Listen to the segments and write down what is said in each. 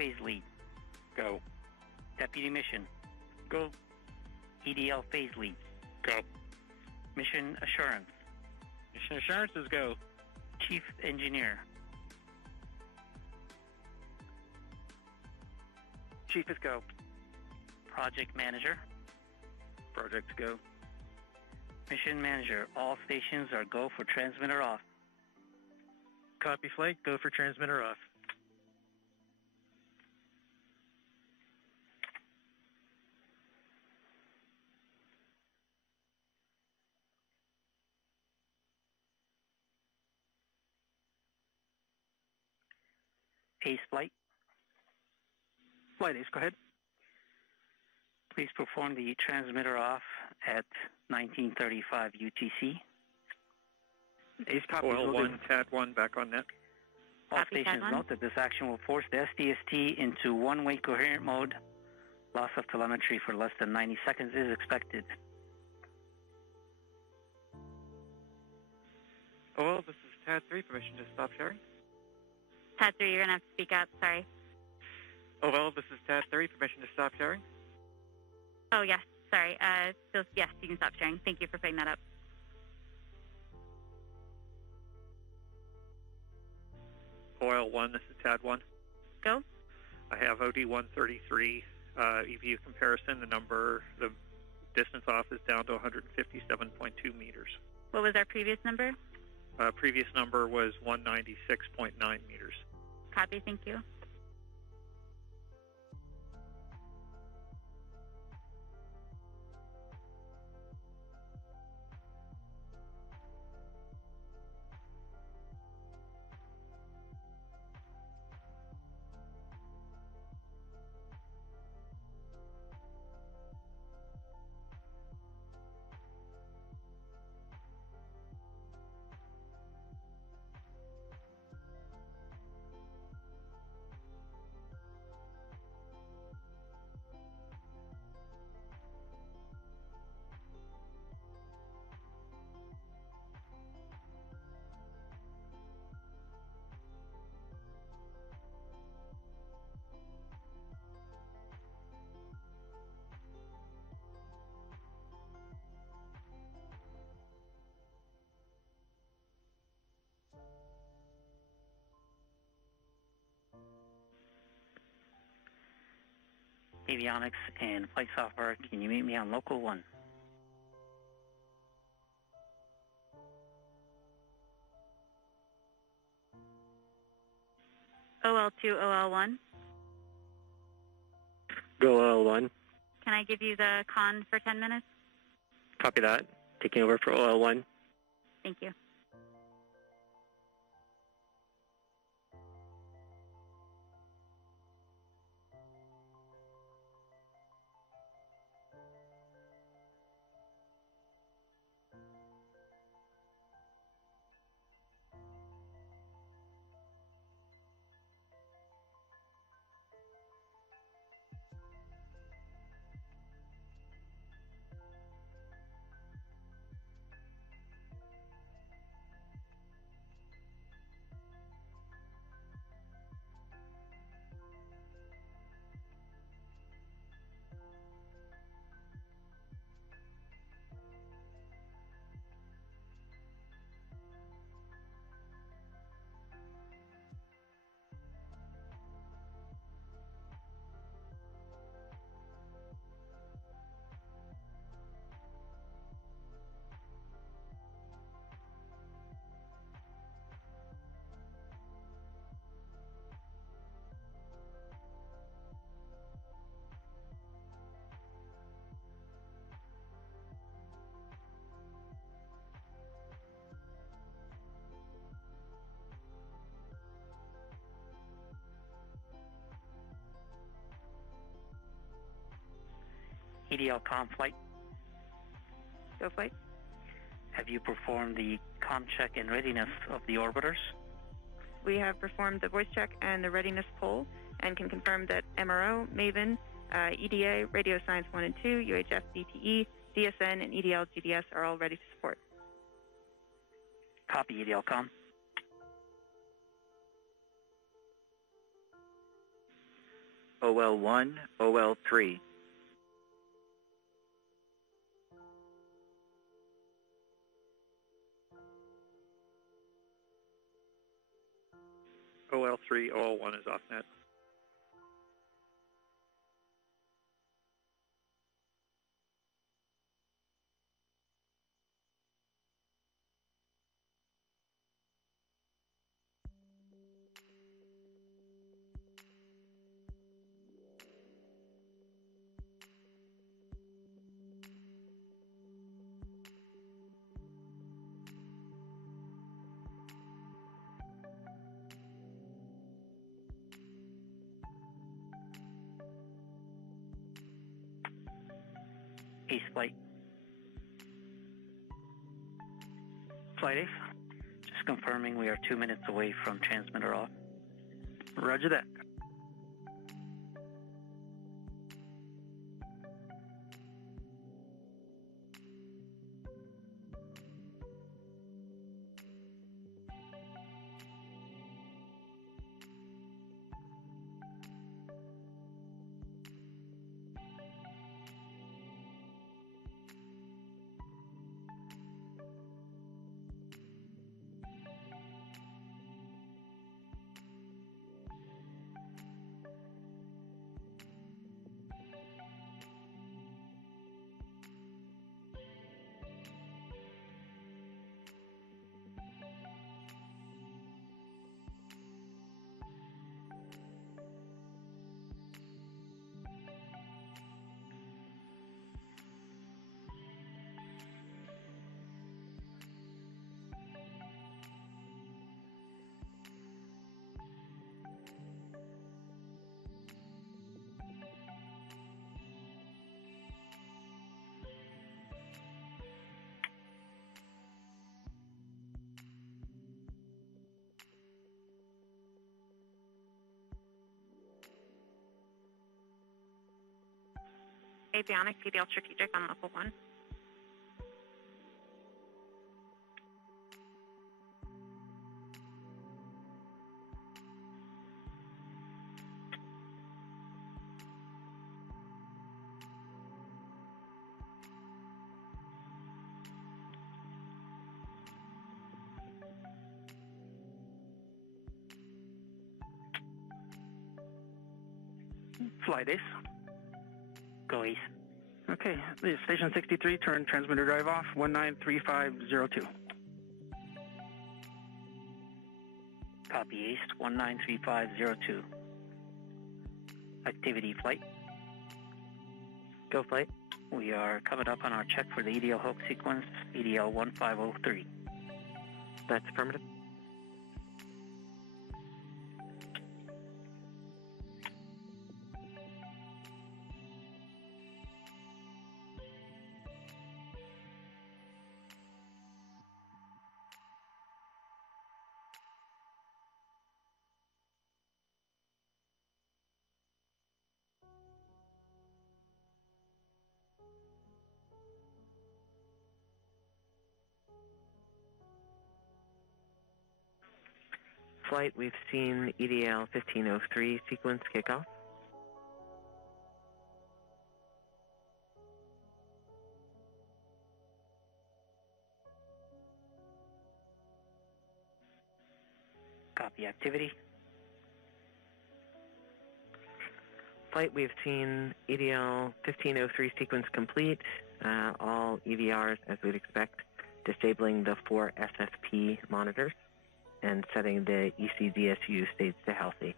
phase lead. Go. Deputy mission. Go. EDL phase lead. Go. Mission assurance. Mission assurance is go. Chief engineer. Chief is go. Project manager. Project's go. Mission manager. All stations are go for transmitter off. Copy flight, go for transmitter off. Ace flight. Flight Ace, go ahead. Please perform the transmitter off at 1935 UTC. Ace copy. Oil 1, TAD 1, back on net. All stations note that this action will force the SDST into one-way coherent mode. Loss of telemetry for less than 90 seconds is expected. Well, this is TAD 3, permission to stop sharing. TAD 3, you're going to have to speak up, sorry. Oh, well, this is TAD 3, permission to stop sharing. Oh, yes, sorry. Yes, you can stop sharing. Thank you for putting that up. Oil 1, this is TAD 1. Go. I have OD 133 EVU comparison. The distance off is down to 157.2 meters. What was our previous number? Previous number was 196.9 meters. Copy, thank you. Avionics and flight software, can you meet me on local 1? OL2, OL1. Go OL1. Can I give you the con for 10 minutes? Copy that. Taking over for OL1. Thank you. EDL comm flight. Go flight. Have you performed the comm check and readiness of the orbiters? We have performed the voice check and the readiness poll and can confirm that MRO, MAVEN, EDA, Radio Science 1 and 2, UHF, DTE, DSN, and EDL GDS are all ready to support. Copy, EDL comm. OL1, OL3. OL3, OL1 is off net. Ace flight. Flight Ace. Just confirming we are 2 minutes away from transmitter off. Roger that. Avionics, CDL strategic on level 1. Flight Ace. Go Ace. Okay, station 63, turn transmitter drive off, 193502. Copy Ace, 193502. Activity flight. Go flight. We are coming up on our check for the EDL hook sequence, EDL 1503. That's affirmative. Flight, we've seen EDL 1503 sequence kickoff. Copy activity. Flight, we've seen EDL 1503 sequence complete. All EVRs, as we'd expect, disabling the 4 SFP monitors and setting the ECDSU states to healthy.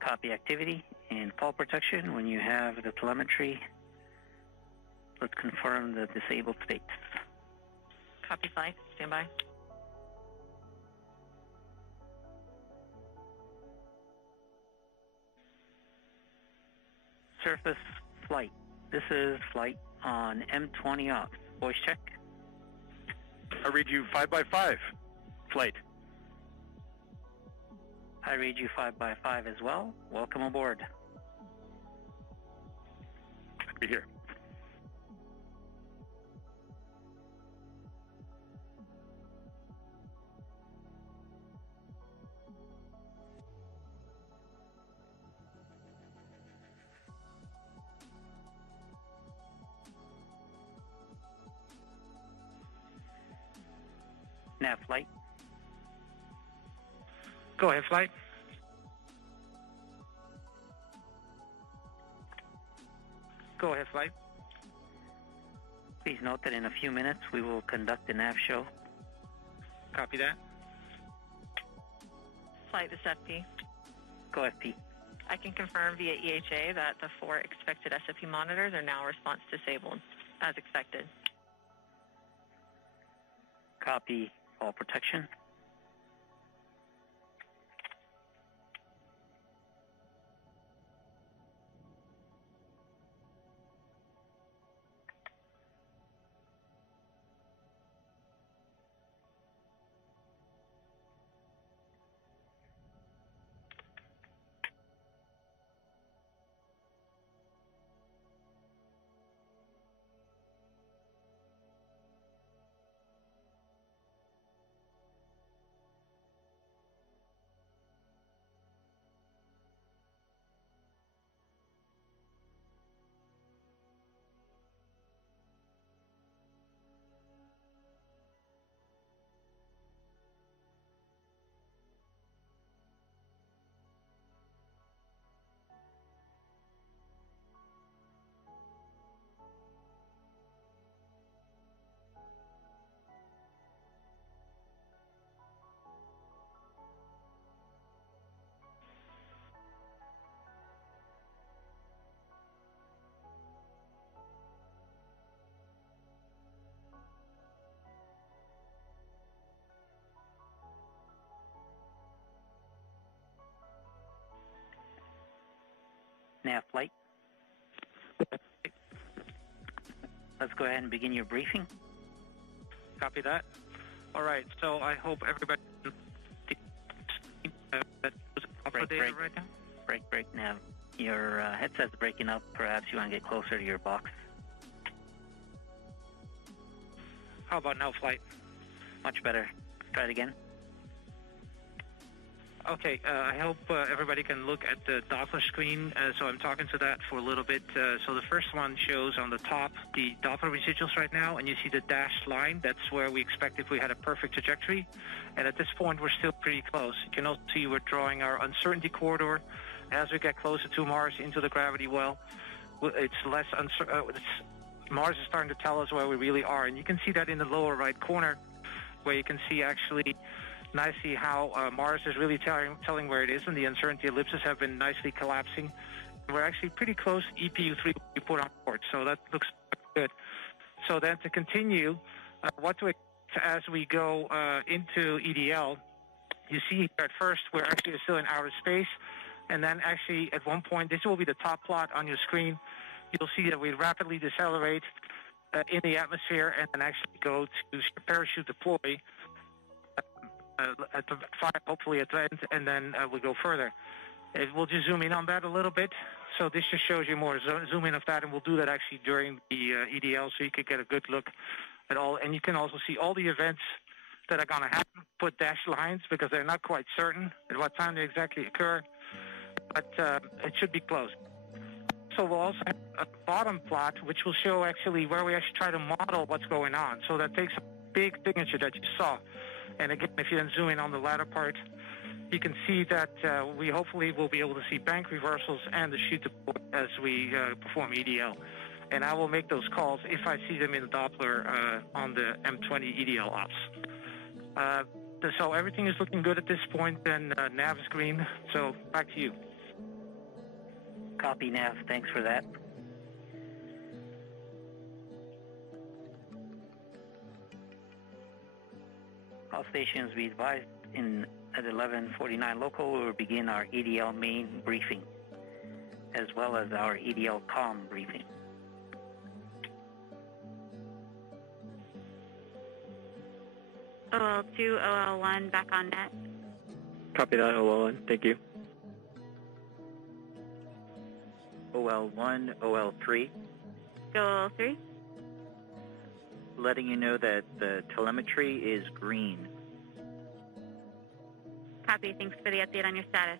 Copy activity and fall protection. When you have the telemetry, let's confirm the disabled states. Copy flight. Stand by. Surface flight. This is flight on M20 off. Voice check. I read you 5x5. Flight. I read you 5x5 as well. Welcome aboard. Be here. Nav flight. Go ahead, flight. Go ahead, flight. Please note that in a few minutes we will conduct the nav show. Copy that. Flight, this FP. Go FP. I can confirm via EHA that the 4 expected SFP monitors are now response disabled, as expected. Copy all protection. Nav flight. Let's go ahead and begin your briefing. Copy that. All right, so I hope everybody Break. right now. Break, Nav. Your headset's breaking up. Perhaps you want to get closer to your box. How about now, flight? Much better. Try it again. Okay, I hope everybody can look at the Doppler screen. So I'm talking to that for a little bit. So the first one shows on the top the Doppler residuals right now, and you see the dashed line. That's where we expect if we had a perfect trajectory. And at this point, we're still pretty close. You can also see we're drawing our uncertainty corridor. As we get closer to Mars into the gravity well, it's less Mars is starting to tell us where we really are. And you can see that in the lower right corner, where you can see actually nicely how Mars is really telling where it is, and the uncertainty ellipses have been nicely collapsing. We're actually pretty close to EPU3 we put on board, so that looks good. So then to continue, what to expect as we go into EDL, you see here at first we're actually still in outer space, and then actually at one point, this will be the top plot on your screen, you'll see that we rapidly decelerate in the atmosphere and then actually go to parachute deploy at the hopefully at the end, and then we'll go further. We'll just zoom in on that a little bit. So this just shows you more zoom in of that, and we'll do that actually during the EDL, so you could get a good look at all. And you can also see all the events that are going to happen. Put dashed lines because they're not quite certain at what time they exactly occur, but it should be close. So we'll also have a bottom plot, which will show actually where we actually try to model what's going on. So that takes a big signature that you saw. And again, if you then zoom in on the latter part, you can see that we hopefully will be able to see bank reversals and the chute deploy as we perform EDL. And I will make those calls if I see them in the Doppler on the M20 EDL ops. So everything is looking good at this point, and nav is green. So back to you. Copy, Nav. Thanks for that. All stations be advised at 11:49 local, we will begin our EDL main briefing, as well as our EDL comm briefing. OL2, OL1, back on net. Copy that, OL1. Thank you. OL1, OL3. Go OL3. Letting you know that the telemetry is green. Copy. Thanks for the update on your status.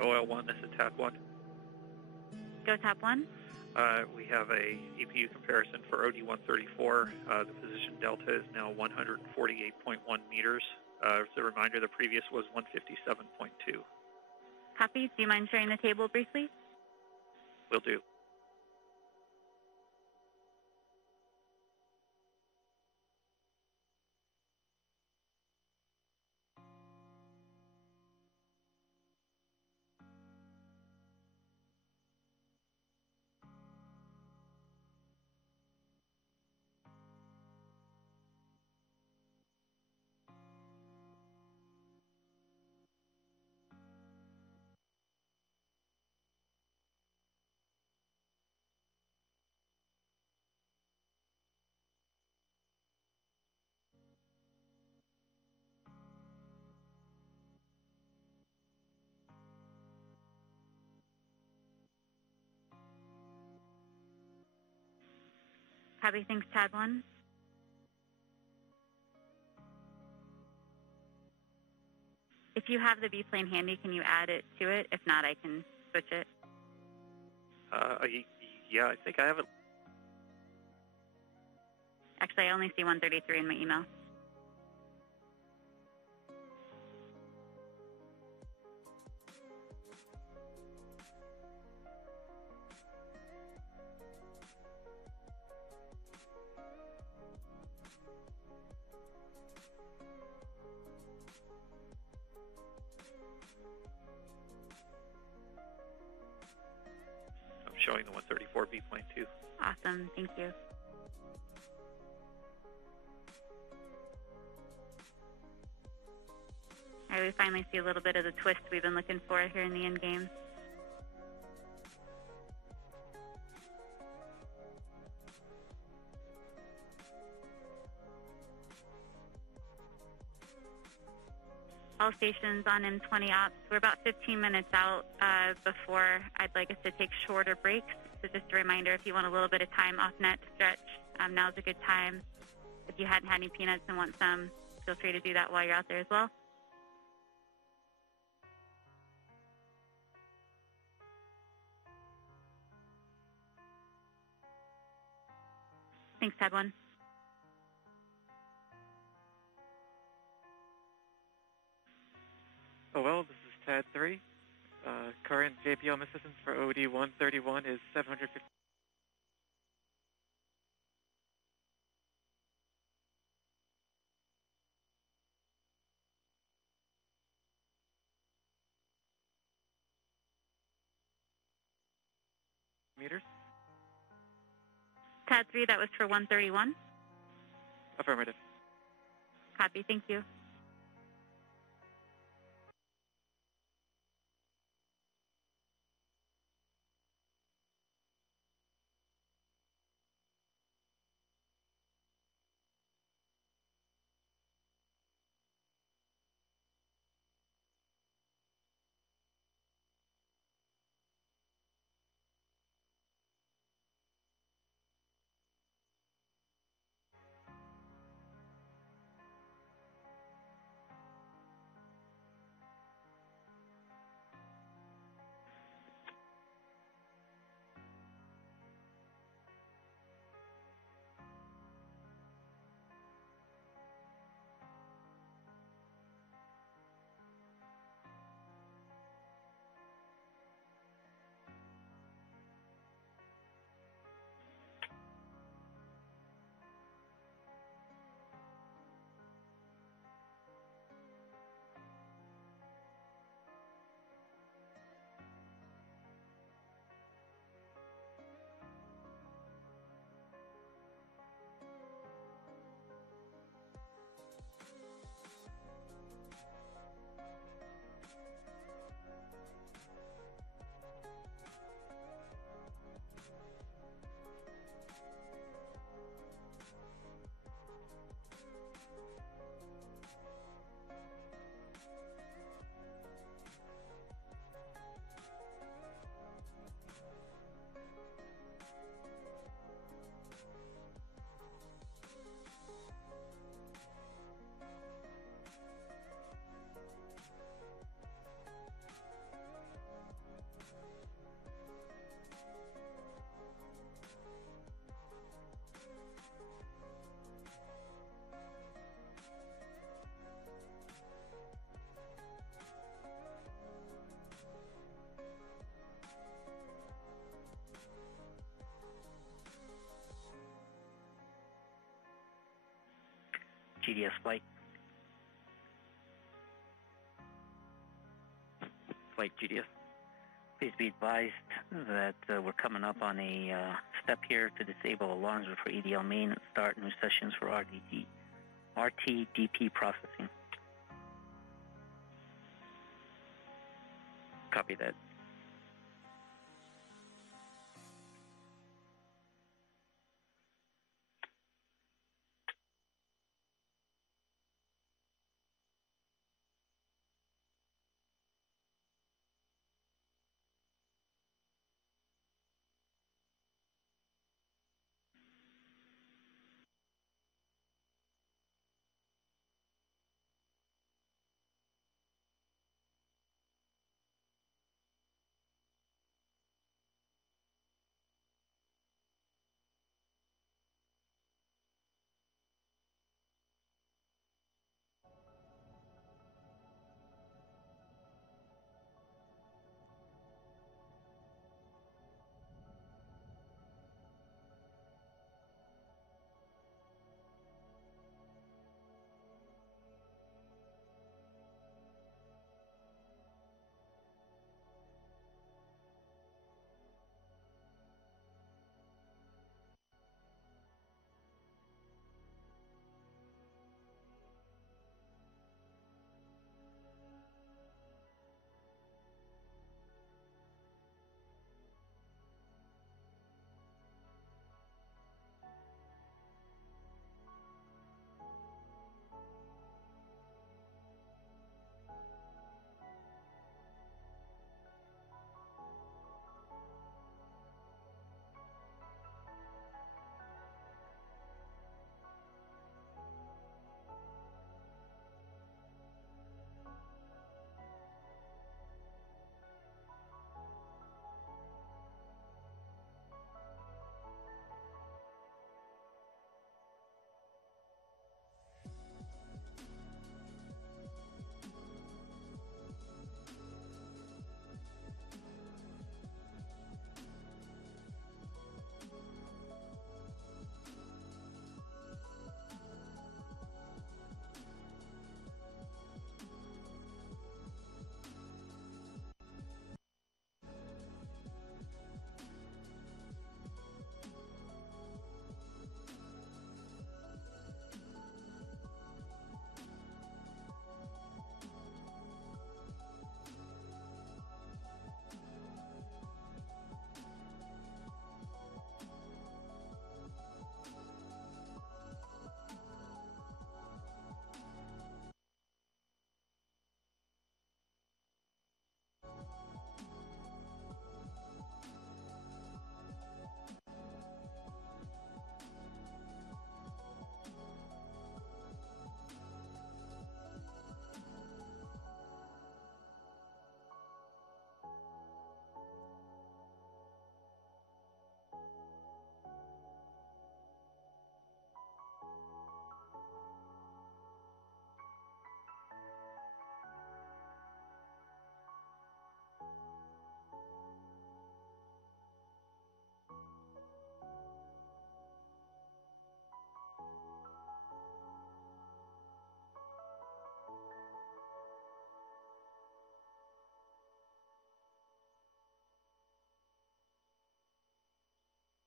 OL1, this is TAD 1. Go Tab 1. We have a EPU comparison for OD-134. The position delta is now 148.1 meters. As a reminder, the previous was 157.2. Copy. Do you mind sharing the table briefly? Will do. Copy. Thanks, Tab 1. If you have the B-plane handy, can you add it to it? If not, I can switch it. Yeah, I think I have it. Actually, I only see 133 in my email. Showing the 134 B-plane too. Awesome. Thank you. All right, we finally see a little bit of the twist we've been looking for here in the end game. All stations on M20 ops. We're about 15 minutes out before I'd like us to take shorter breaks. So just a reminder, if you want a little bit of time off net to stretch, now's a good time. If you hadn't had any peanuts and want some, feel free to do that while you're out there as well. Thanks, Tab 1. Oh, well, this is TAD 3. Current JPL assistance for OD-131 is 750 meters. Tab 3, that was for 131. Affirmative. Copy. Thank you. GDS flight. Flight GDS. Please be advised that we're coming up on a step here to disable alarms for EDL main and start new sessions for RTDP processing. Copy that.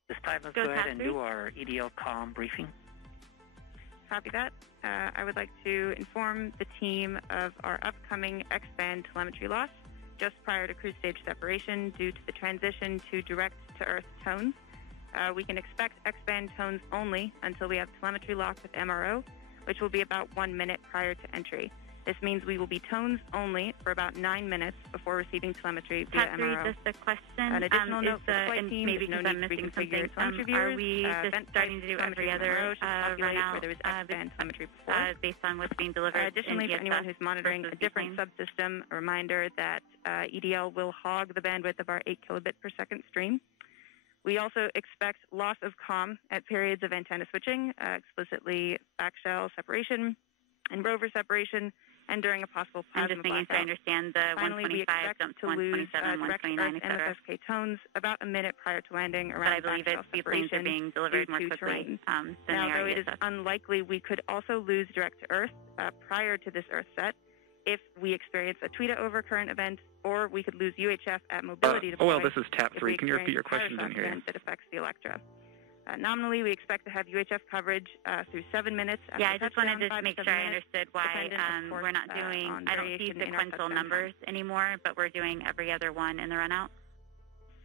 This time, let's go ahead and do our EDL comm briefing. Copy that. I would like to inform the team of our upcoming X-band telemetry loss just prior to cruise stage separation due to the transition to direct-to-Earth tones. We can expect X-band tones only until we have telemetry lock with MRO, which will be about 1 minute prior to entry. This means we will be tones only for about 9 minutes before receiving telemetry via MRO. Just a question. An additional note for the flight team, maybe no because I'm need to missing something. reconfigure Are we just starting to do every other run out where there was X-band telemetry before? based on what's being delivered? Additionally, for anyone who's monitoring a different subsystem, a reminder that EDL will hog the bandwidth of our 8 kilobit per second stream. We also expect loss of comm at periods of antenna switching, explicitly backshell separation and rover separation, and during a possible I'm plasma just making sure I blackout. understand the Finally, we 125 expect jump to to lose 127, direct 129, Earth etc. MFSK tones about a minute prior to landing around But I believe backtail these planes are separation being delivered due more to quickly terrain. than Now, they though are it is ESS. unlikely we could also lose direct to Earth prior to this Earth set if we experience a Tweeta overcurrent event, or we could lose UHF at mobility deploy. Well, this is TAP if 3. we Can you repeat your experience question? a Didn't hear you. event that affects the Electra. Nominally, we expect to have UHF coverage through 7 minutes. After Yeah, I just wanted touchdown, to 5 make to sure 7 I minutes, understood why dependent, of course, we're not doing, on I don't see variation in our sequential touchdown numbers anymore, but we're doing every other one in the run out.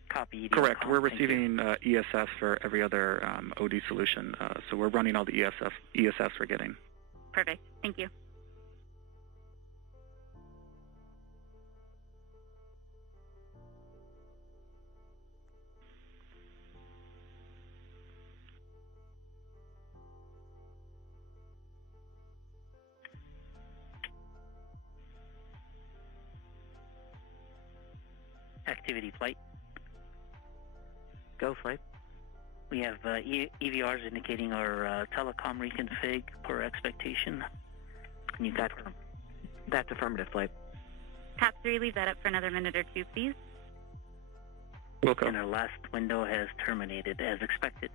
Copy. Correct. We're receiving ESS for every other OD solution, so we're running all the ESS we're getting. Perfect. Thank you. Activity flight. Go flight. We have EVRs indicating our telecom reconfig per expectation. Can you confirm? That's affirmative flight. TAP 3, leave that up for another minute or two, please. Wilco. And our last window has terminated as expected.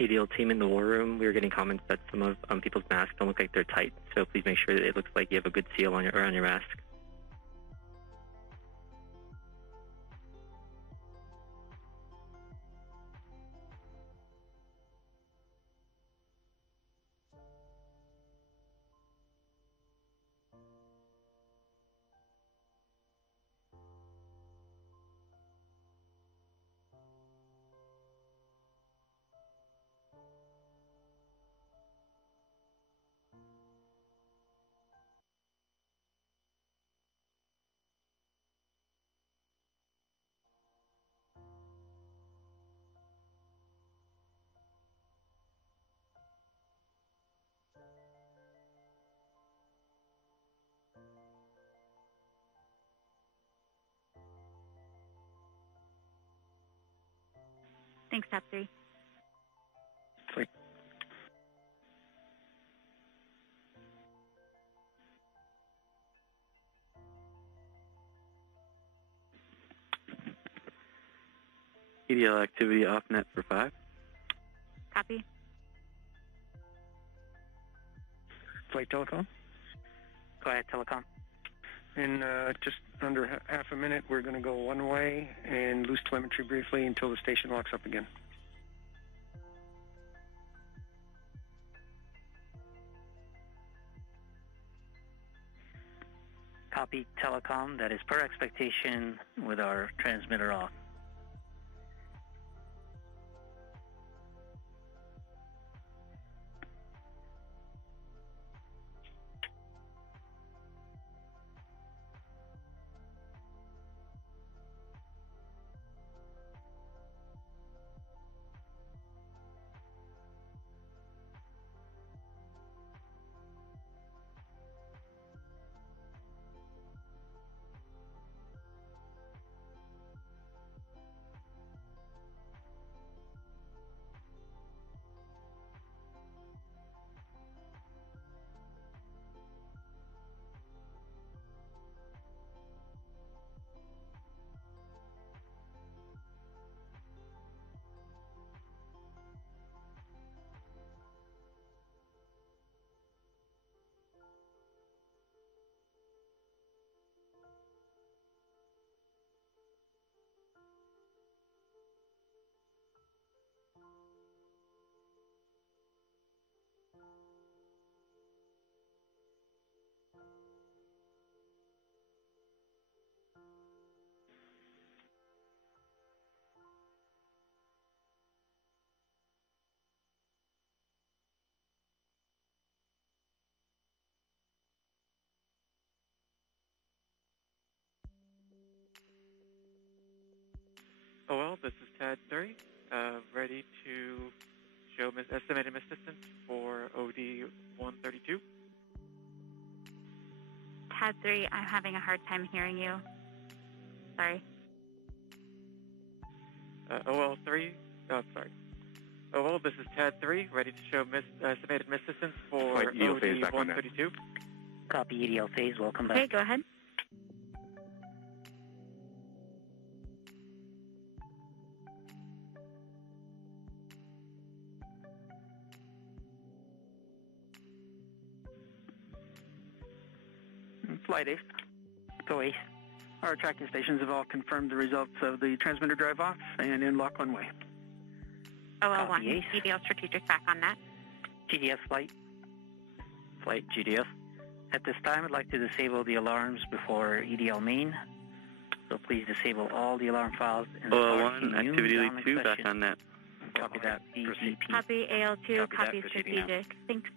ADL team in the war room, we were getting comments that some of people's masks don't look like they're tight, so please make sure that it looks like you have a good seal on around your mask. Thanks, TAP 3. Sweet. EDL activity off net for 5. Copy. Flight telecom. Go ahead, telecom. In just under half a minute, we're going to go one way and lose telemetry briefly until the station locks up again. Copy, telecom. That is per expectation with our transmitter off. Oh, well, this is TAD 3, ready to show estimated assistance for OD 132. TAD 3, I'm having a hard time hearing you. sorry. OL3, OL, this is TAD 3, ready to show estimated miss distance for Right, EDL phase back on that. 132. Copy EDL phase. Welcome back. Okay, go ahead. Flight Ace. Go Ace. Our tracking stations have all confirmed the results of the transmitter drive-off and in lock one way. OL1, Copy, Ace. EDL strategic back on that. GDS flight. Flight GDS. At this time, I'd like to disable the alarms before EDL main. So please disable all the alarm files. And OL1, activity lead 2, back on net. Copy that. BGP. Copy AL2, Copy that, copy proceeding now. strategic. Thanks.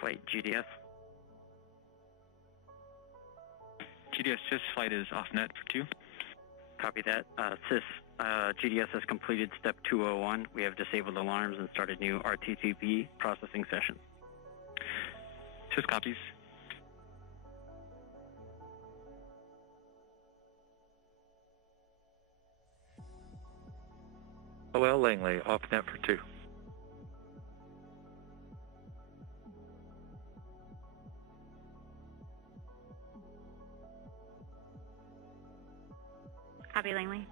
Flight GDS. GDS, CIS flight is off net for 2. Copy that. CIS, GDS has completed step 201. We have disabled alarms and started new RTTP processing session. CIS copies. OL Langley, off net for 2. Copy Langley.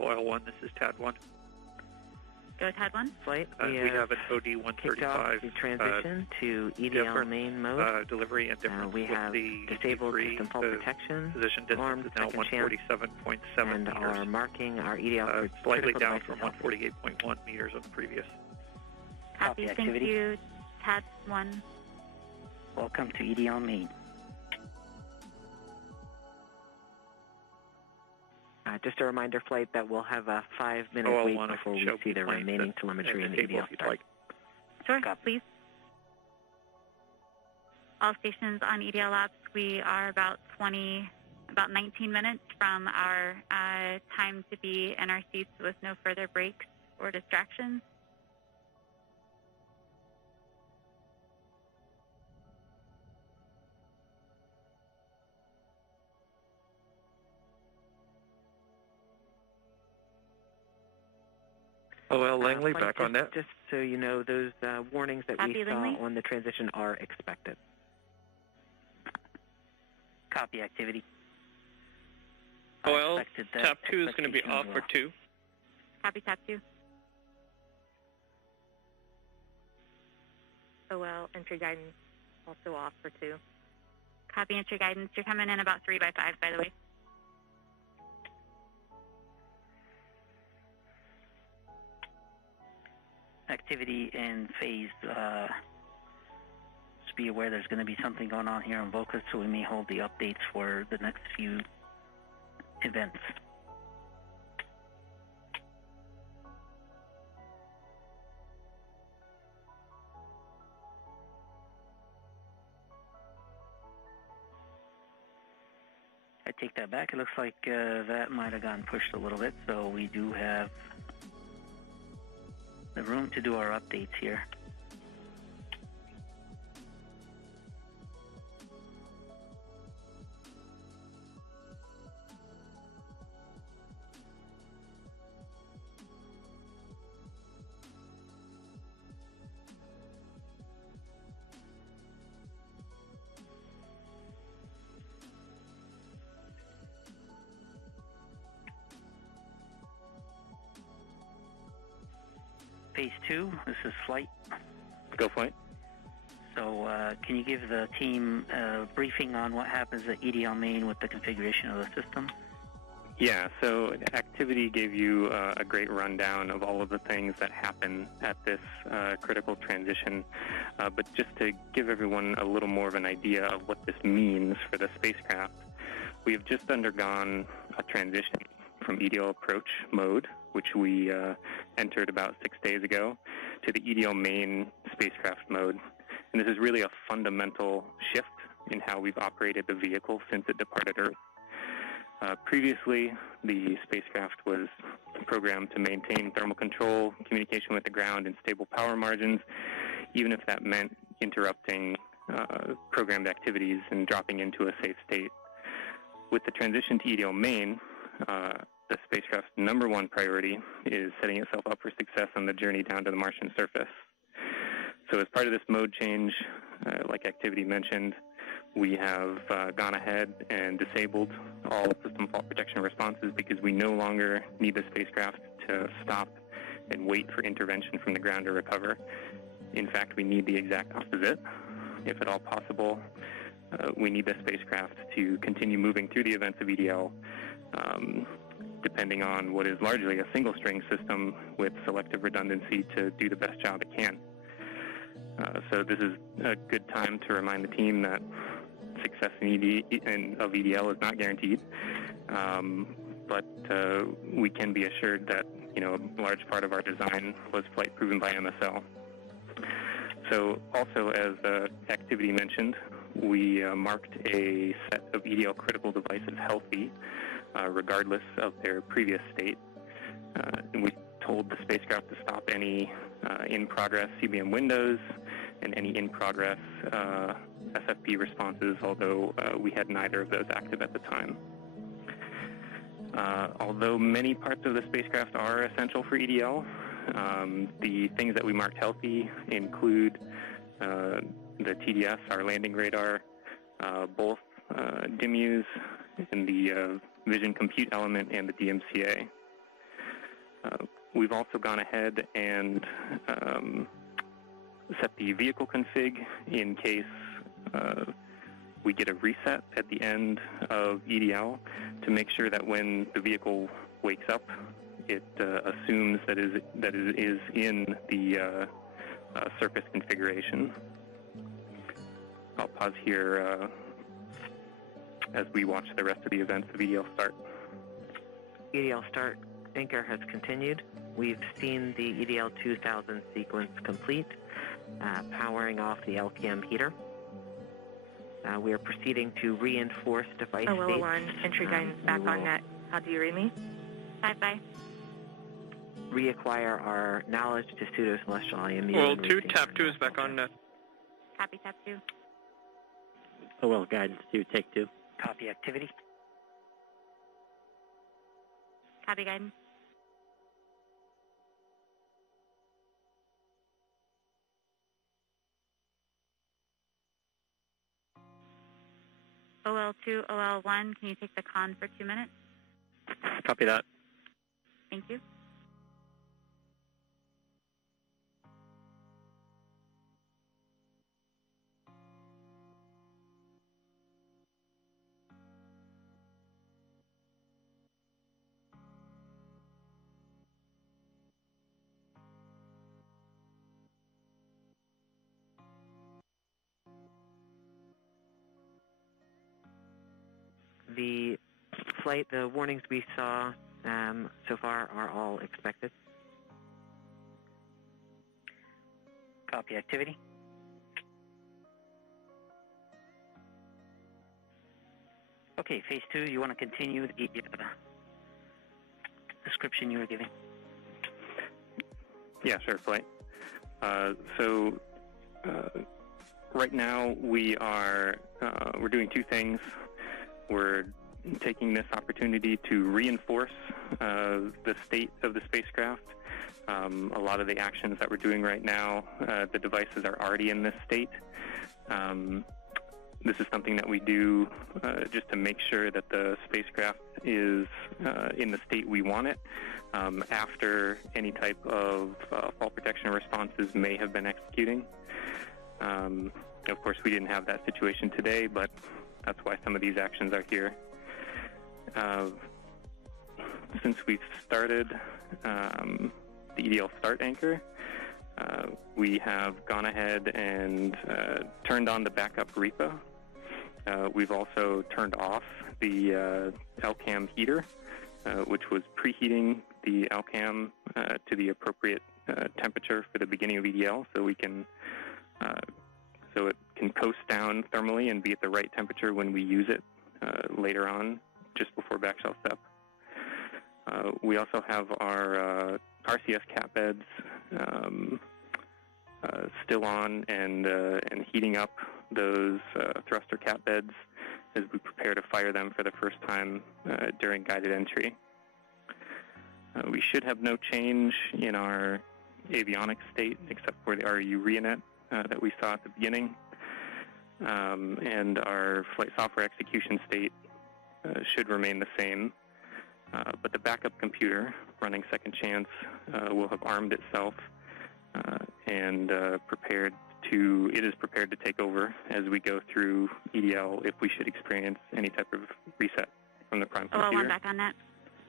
OL1, this is TAD1. Go TAD 1. Flight, we have an kicked off OD-135 the transition to EDL main mode. delivery and difference we have with the disabled D3. system fault protection, Position distance alarmed is now second chance, 147.7 and meters. are marking our EDL slightly critical down devices from healthy. 148.1 meters on the previous. Copy. Thank activity. you. TAD 1. Welcome to EDL main. Just a reminder, flight, that we'll have a 5-minute wait before we see the remaining telemetry in the EDL start. Sure, please. All stations on EDL Labs, we are about 19 minutes from our time to be in our seats with no further breaks or distractions. OL Langley, back on net. Just so you know, those warnings that we saw on the transition are expected. Copy activity. OL, Tap 2 is going to be off for 2. Copy Tap 2. OL, entry guidance also off for 2. Copy entry guidance. You're coming in about 3 by 5, by the way. Activity in phase. Just be aware there's going to be something going on here on Vocus, so we may hold the updates for the next few events. I take that back. It looks like that might have gotten pushed a little bit, so we do have the room to do our updates here. Phase 2, this is flight. Go flight. So can you give the team a briefing on what happens at EDL main with the configuration of the system? Yeah, so activity gave you a great rundown of all of the things that happen at this critical transition. But just to give everyone a little more of an idea of what this means for the spacecraft, we have just undergone a transition from EDL approach mode, which we entered about 6 days ago, to the EDL main spacecraft mode. And this is really a fundamental shift in how we've operated the vehicle since it departed Earth. Previously, the spacecraft was programmed to maintain thermal control, communication with the ground, and stable power margins, even if that meant interrupting programmed activities and dropping into a safe state. With the transition to EDL main, the spacecraft's #1 priority is setting itself up for success on the journey down to the Martian surface. So as part of this mode change, like activity mentioned, we have gone ahead and disabled all system fault protection responses because we no longer need the spacecraft to stop and wait for intervention from the ground to recover. In fact, we need the exact opposite. If at all possible, we need the spacecraft to continue moving through the events of EDL, depending on what is largely a single-string system with selective redundancy to do the best job it can. So this is a good time to remind the team that success of EDL is not guaranteed, but we can be assured that a large part of our design was flight proven by MSL. So also, as activity mentioned, we marked a set of EDL critical devices healthy, regardless of their previous state. And we told the spacecraft to stop any in-progress CBM windows and any in-progress SFP responses, although we had neither of those active at the time. Although many parts of the spacecraft are essential for EDL, the things that we marked healthy include the TDS, our landing radar, both DIMUs, and the vision compute element and the DMCA. We've also gone ahead and set the vehicle config in case we get a reset at the end of EDL to make sure that when the vehicle wakes up, it assumes that it is in the surface configuration. I'll pause here as we watch the rest of the events of EDL start. EDL start anchor has continued. We've seen the EDL 2000 sequence complete, powering off the LCM heater. We are proceeding to reinforce device states. OL1, entry guidance back on net. How do you read me? Bye-bye. Reacquire our knowledge to pseudo-celestial IMU. OL2, tap 2 is back on net. Copy, tap 2. OL guidance 2, take 2. Copy activity. Copy guidance. OL2, OL1, can you take the con for 2 minutes? Copy that. Thank you. The flight, the warnings we saw so far are all expected. Copy activity. Okay, phase 2, you want to continue the description you were giving? Yeah, sure, flight. Right now we're doing two things. We're taking this opportunity to reinforce the state of the spacecraft. A lot of the actions that we're doing right now, the devices are already in this state. This is something that we do just to make sure that the spacecraft is in the state we want it after any type of fault protection responses may have been executing. Of course, we didn't have that situation today, but that's why some of these actions are here. Since we've started the EDL start anchor, we have gone ahead and turned on the backup REPA. We've also turned off the LCAM heater, which was preheating the LCAM to the appropriate temperature for the beginning of EDL, so it can coast down thermally and be at the right temperature when we use it later on, just before backshell step. We also have our RCS cat beds still on and heating up those thruster cat beds as we prepare to fire them for the first time during guided entry. We should have no change in our avionics state except for the RU-REANET that we saw at the beginning, and our flight software execution state should remain the same, but the backup computer running Second Chance will have armed itself and it is prepared to take over as we go through EDL if we should experience any type of reset from the prime computer. OL1 back on net.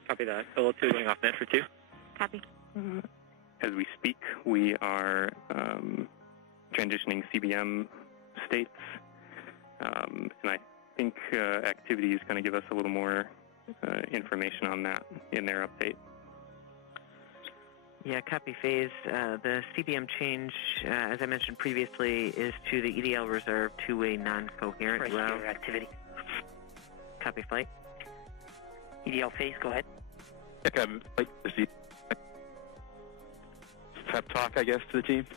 Copy that. OL2 going off net for 2. Copy. As we speak, we are transitioning CBM states, and I think activity is going to give us a little more information on that in their update. Yeah, copy phase. The CBM change, as I mentioned previously, is to the EDL reserve two-way non-coherent row. Activity. Copy flight. EDL phase, go ahead. Pep talk, I guess, to the team.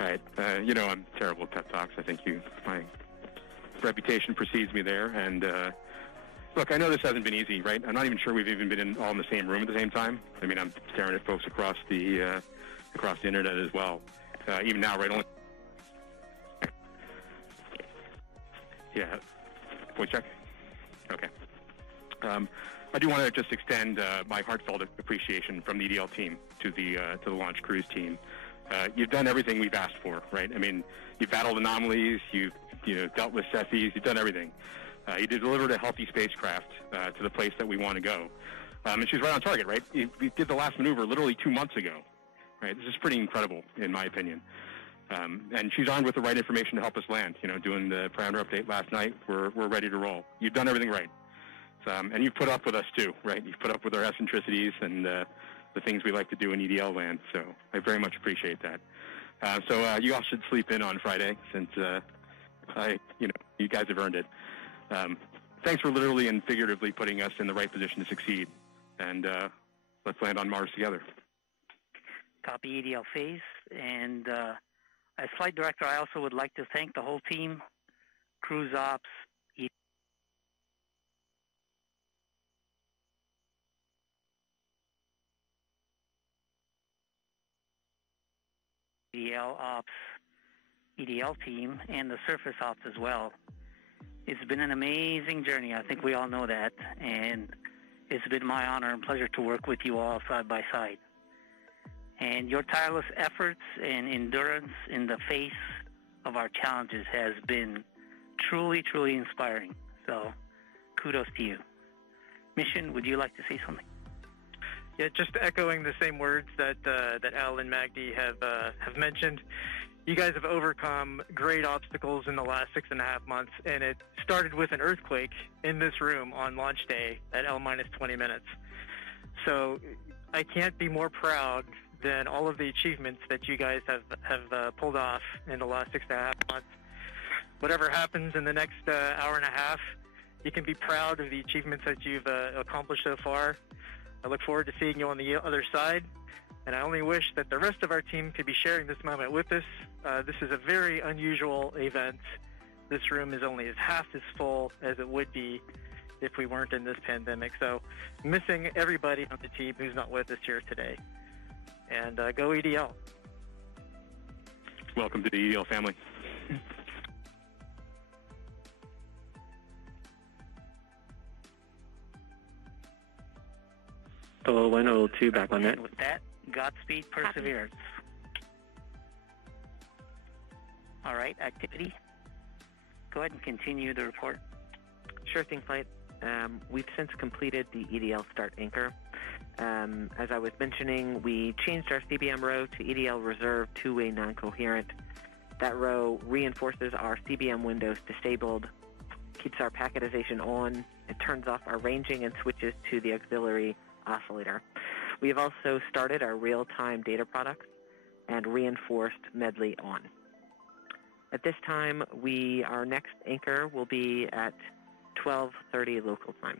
All right. I'm terrible at pep talks. I think my reputation precedes me there. And look, I know this hasn't been easy, right? I'm not even sure we've even been all in the same room at the same time. I mean, I'm staring at folks across the internet as well. Even now, right? Yeah. Voice check. Okay. I do want to just extend my heartfelt appreciation from the EDL team to the launch crews team. You've done everything we've asked for, right? I mean, you've battled anomalies, you've dealt with CEFIs, you've done everything. You delivered a healthy spacecraft to the place that we want to go, and she's right on target, right? We did the last maneuver literally 2 months ago, right? This is pretty incredible, in my opinion. And she's armed with the right information to help us land. Doing the parameter update last night, we're ready to roll. You've done everything right. And you've put up with us too, right? You've put up with our eccentricities and the things we like to do in EDL land. So I very much appreciate that. So you all should sleep in on Friday, since you guys have earned it. Thanks for literally and figuratively putting us in the right position to succeed. And let's land on Mars together. Copy EDL phase. And as flight director, I also would like to thank the whole team, cruise ops, EDL ops, EDL team, and the surface ops as well. It's been an amazing journey. I think we all know that. And it's been my honor and pleasure to work with you all side by side. And your tireless efforts and endurance in the face of our challenges has been truly, truly inspiring. So kudos to you. Mission, would you like to say something? Yeah, just echoing the same words that Al and Magdi have mentioned. You guys have overcome great obstacles in the last 6.5 months, and it started with an earthquake in this room on launch day at L-20 minutes. So I can't be more proud than all of the achievements that you guys have pulled off in the last 6.5 months. Whatever happens in the next hour and a half, you can be proud of the achievements that you've accomplished so far. I look forward to seeing you on the other side, and I only wish that the rest of our team could be sharing this moment with us. This is a very unusual event. This room is only half as full as it would be if we weren't in this pandemic. So missing everybody on the team who's not with us here today. And go EDL. Welcome to the EDL family. Hello, 102 back on net. With that, Godspeed, perseverance. All right, activity. Go ahead and continue the report. Sure thing, Flight. We've since completed the EDL start anchor. As I was mentioning, we changed our CBM row to EDL reserve two-way non-coherent. That row reinforces our CBM windows disabled, keeps our packetization on, and turns off our ranging and switches to the auxiliary oscillator. We have also started our real-time data products and reinforced medley on. At this time, our next anchor will be at 12:30 local time.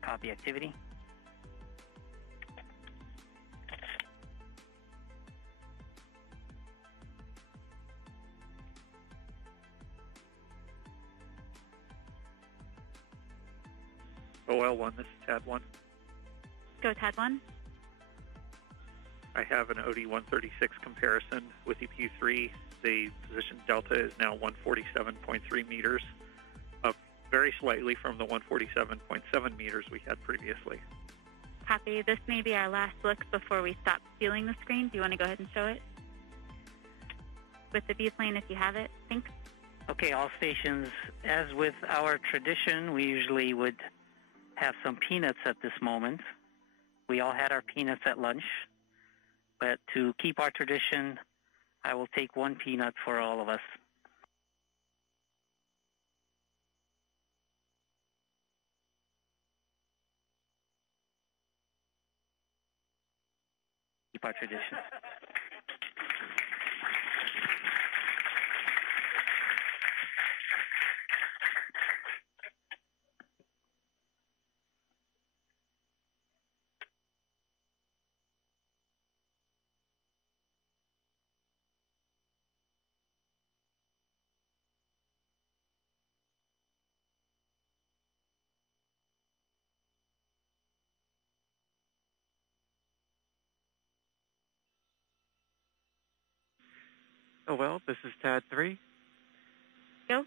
Copy activity. OL1, this is TAD1. Go TAD1. I have an OD-136 comparison with EPU3. The position delta is now 147.3 meters, up very slightly from the 147.7 meters we had previously. Copy. This may be our last look before we stop stealing the screen. Do you want to go ahead and show it? With the B-plane, if you have it. Thanks. Okay, all stations, as with our tradition, we usually would have some peanuts at this moment. We all had our peanuts at lunch, but to keep our tradition, I will take one peanut for all of us. Keep our tradition. Oh, well, this is TAD3. Go.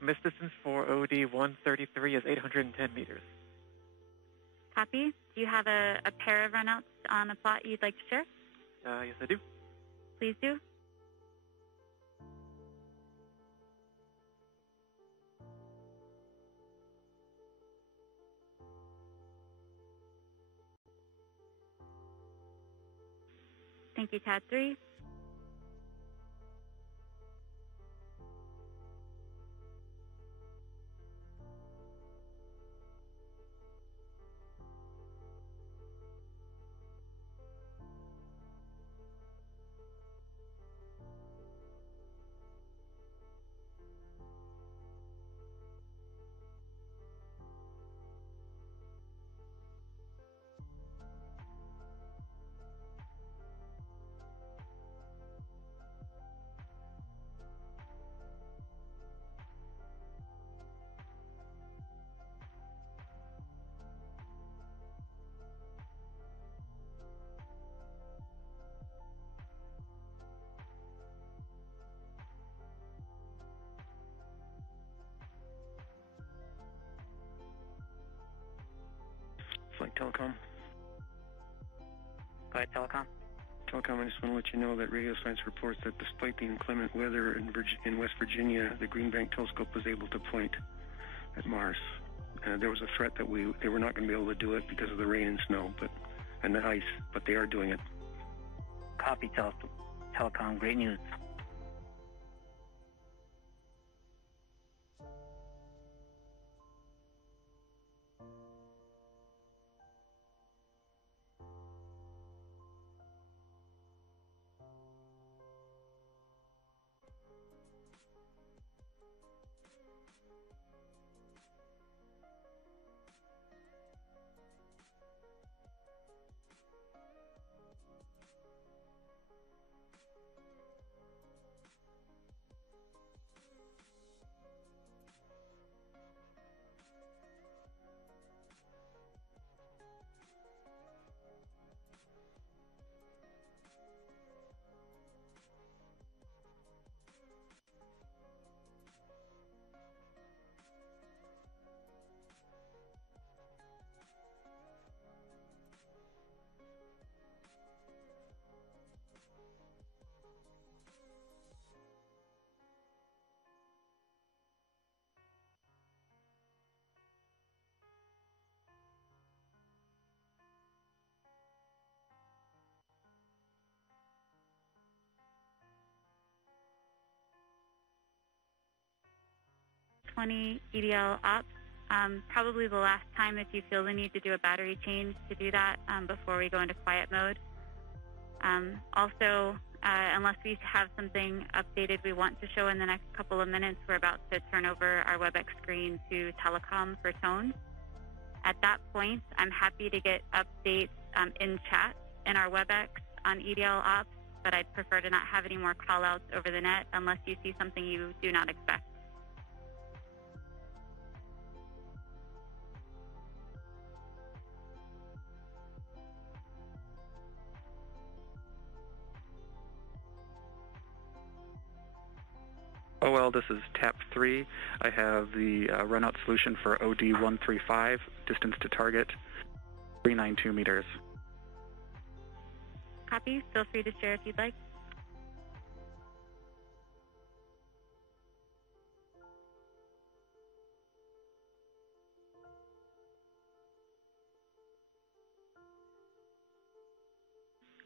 Miss distance for OD-133 is 810 meters. Copy. Do you have a pair of runouts on a plot you'd like to share? Yes, I do. Please do. Thank you, TAD 3. Flight Telecom. Go ahead, Telecom. Telecom, I just want to let you know that radio science reports that despite the inclement weather in West Virginia, the Green Bank telescope was able to point at Mars. There was a threat that they were not going to be able to do it because of the rain and snow, and the ice, but they are doing it. Copy, Telecom. Great news. EDL ops. Probably the last time if you feel the need to do a battery change to do that before we go into quiet mode. Also, unless we have something updated we want to show in the next couple of minutes, we're about to turn over our WebEx screen to Telecom for tone. At that point, I'm happy to get updates in chat in our WebEx on EDL ops, but I'd prefer to not have any more call-outs over the net unless you see something you do not expect. Oh, well, this is TAP 3. I have the runout solution for OD135, distance to target, 392 meters. Copy. Feel free to share if you'd like.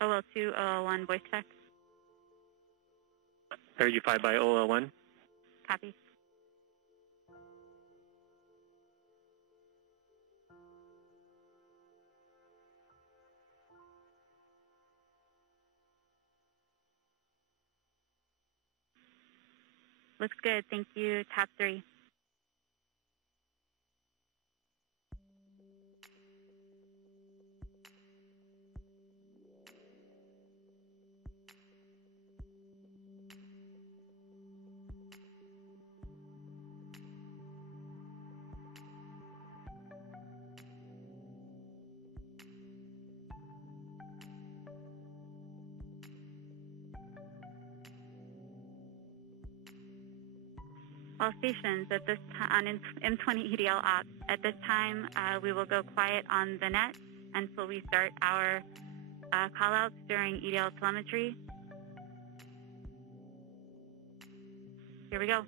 OL2, OL1, voice check. Are you 5 by OL1? Copy. Looks good. Thank you. TAP 3. All stations at this on M20 EDL ops. At this time, we will go quiet on the net until we start our callouts during EDL telemetry. Here we go.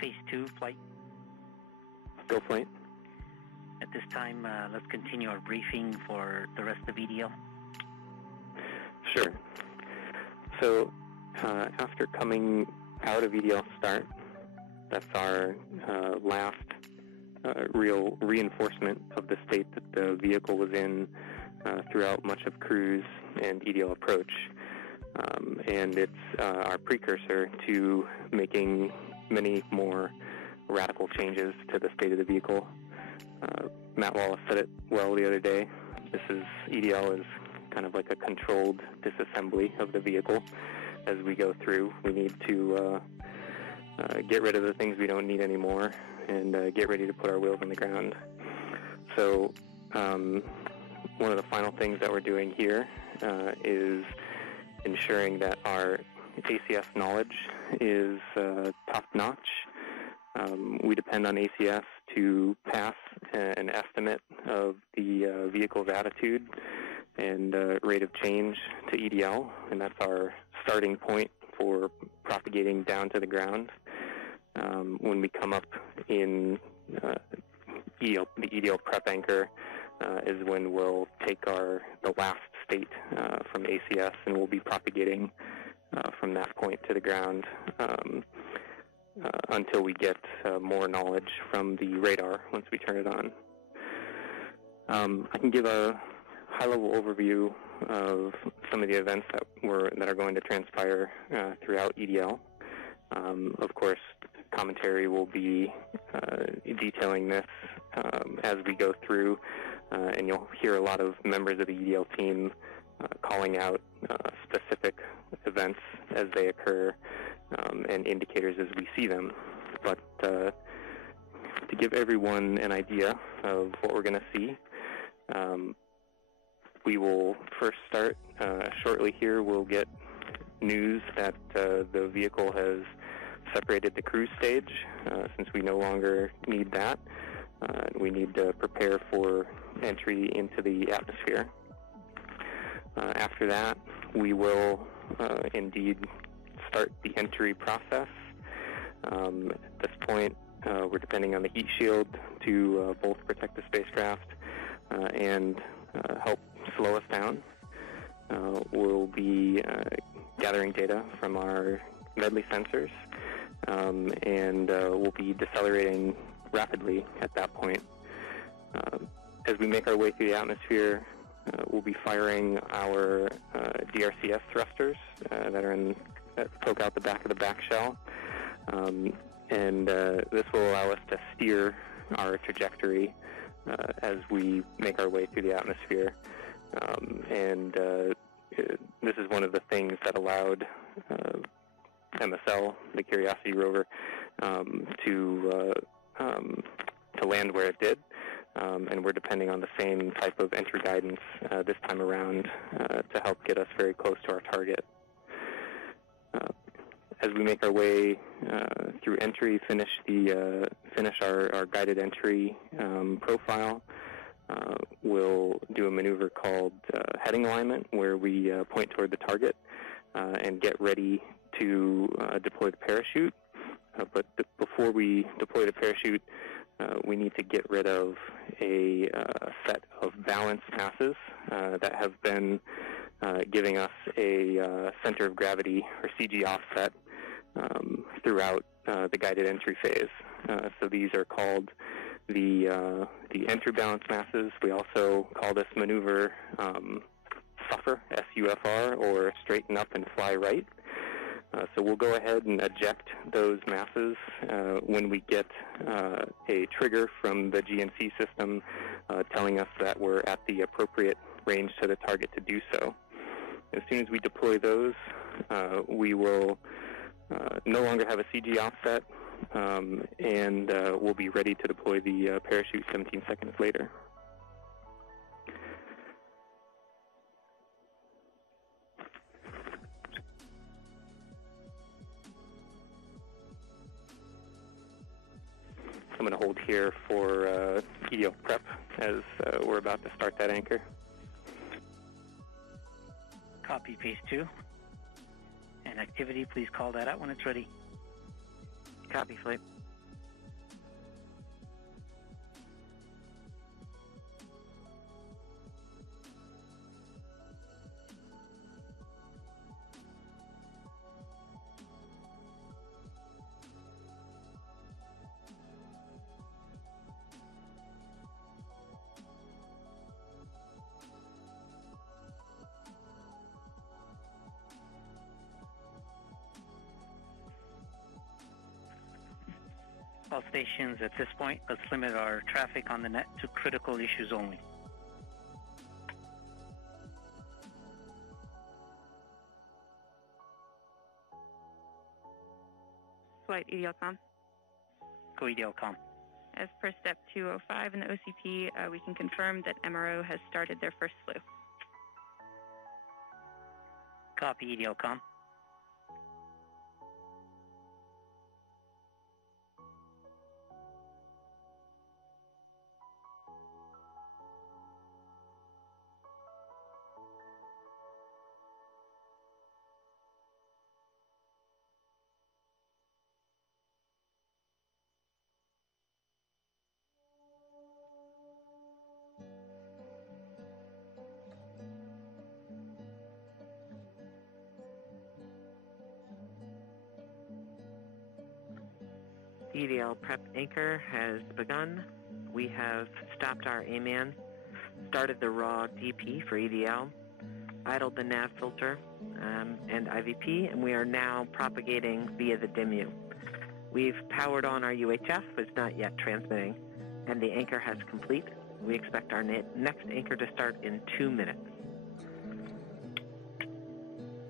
Phase 2 flight. Go flight. At this time, let's continue our briefing for the rest of EDL. Sure. So after coming out of EDL start, that's our last real reinforcement of the state that the vehicle was in throughout much of cruise and EDL approach. And it's our precursor to making many more radical changes to the state of the vehicle. Matt Wallace said it well the other day. EDL is kind of like a controlled disassembly of the vehicle. As we go through, we need to get rid of the things we don't need anymore and get ready to put our wheels on the ground. So one of the final things that we're doing here is ensuring that our ACS knowledge is top-notch. We depend on ACS to pass an estimate of the vehicle's attitude and rate of change to EDL, and that's our starting point for propagating down to the ground. When we come up in the EDL prep anchor is when we'll take the last state from ACS, and we'll be propagating from that point to the ground until we get more knowledge from the radar once we turn it on. I can give a high-level overview of some of the events that are going to transpire throughout EDL. Of course, commentary will be detailing this as we go through, and you'll hear a lot of members of the EDL team calling out specific events as they occur and indicators as we see them. But to give everyone an idea of what we're going to see, we will first start shortly here. We'll get news that the vehicle has separated the cruise stage since we no longer need that. We need to prepare for entry into the atmosphere. After that, we will indeed start the entry process. At this point, we're depending on the heat shield to both protect the spacecraft and help slow us down. We'll be gathering data from our medley sensors, and we'll be decelerating rapidly at that point. As we make our way through the atmosphere, we'll be firing our DRCS thrusters that poke out the back of the back shell, and this will allow us to steer our trajectory as we make our way through the atmosphere. This is one of the things that allowed MSL, the Curiosity rover, to land where it did. And we're depending on the same type of entry guidance this time around to help get us very close to our target. As we make our way through entry, finish our guided entry profile, we'll do a maneuver called heading alignment, where we point toward the target and get ready to deploy the parachute. But before we deploy the parachute, we need to get rid of a set of balance masses that have been giving us a center of gravity, or CG offset, throughout the guided entry phase. So these are called the entry balance masses. We also call this maneuver SUFR, S-U-F-R, or straighten up and fly right. So we'll go ahead and eject those masses when we get a trigger from the GNC system telling us that we're at the appropriate range to the target to do so. As soon as we deploy those, we will no longer have a CG offset, and we'll be ready to deploy the parachute 17 seconds later. I'm going to hold here for EDL prep as we're about to start that anchor. Copy, phase 2. And activity, please call that out when it's ready. Copy, flight. All stations at this point, let's limit our traffic on the net to critical issues only. Flight EDLCOM. Go EDLCOM. As per step 205 in the OCP, we can confirm that MRO has started their first flu. Copy EDLCOM. EDL prep anchor has begun. We have stopped our AMAN, started the raw DP for EDL, idled the nav filter and IVP, and we are now propagating via the DIMU. We've powered on our UHF, but it's not yet transmitting, and the anchor has complete. We expect our next anchor to start in 2 minutes.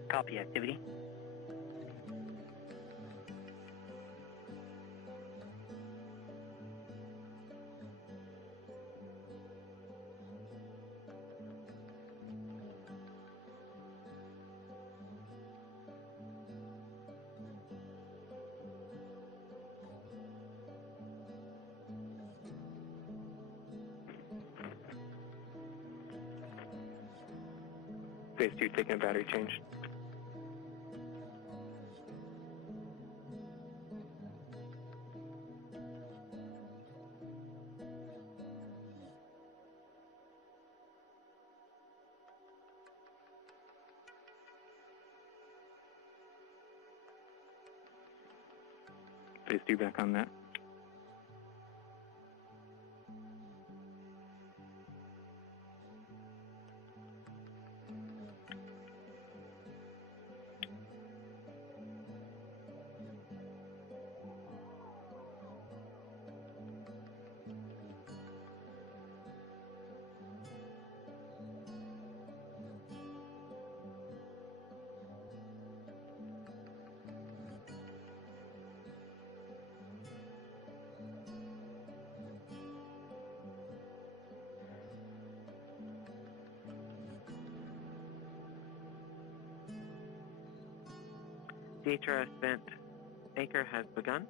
Copy activity. Phase 2 taking a battery change. Phase 2 back on that. DHRS vent anchor has begun.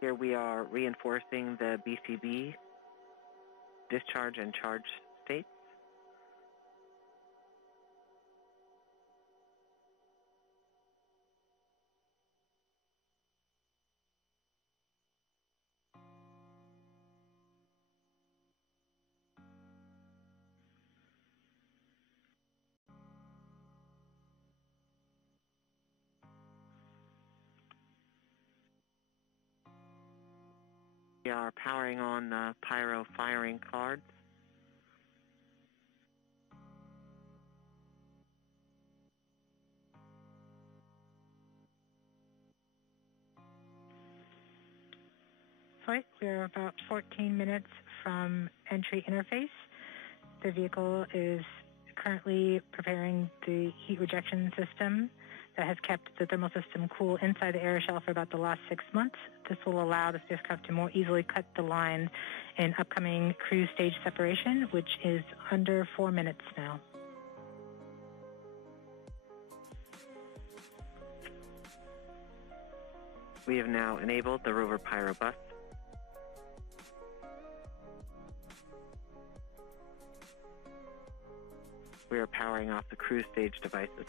Here we are reinforcing the BCB discharge and charge states. We are powering on the pyro firing cards. Flight, we're about 14 minutes from entry interface. The vehicle is currently preparing the heat rejection system that has kept the thermal system cool inside the air shell for about the last 6 months. This will allow the spacecraft to more easily cut the line in upcoming cruise stage separation, which is under 4 minutes now. We have now enabled the rover pyro bus. We are powering off the cruise stage devices.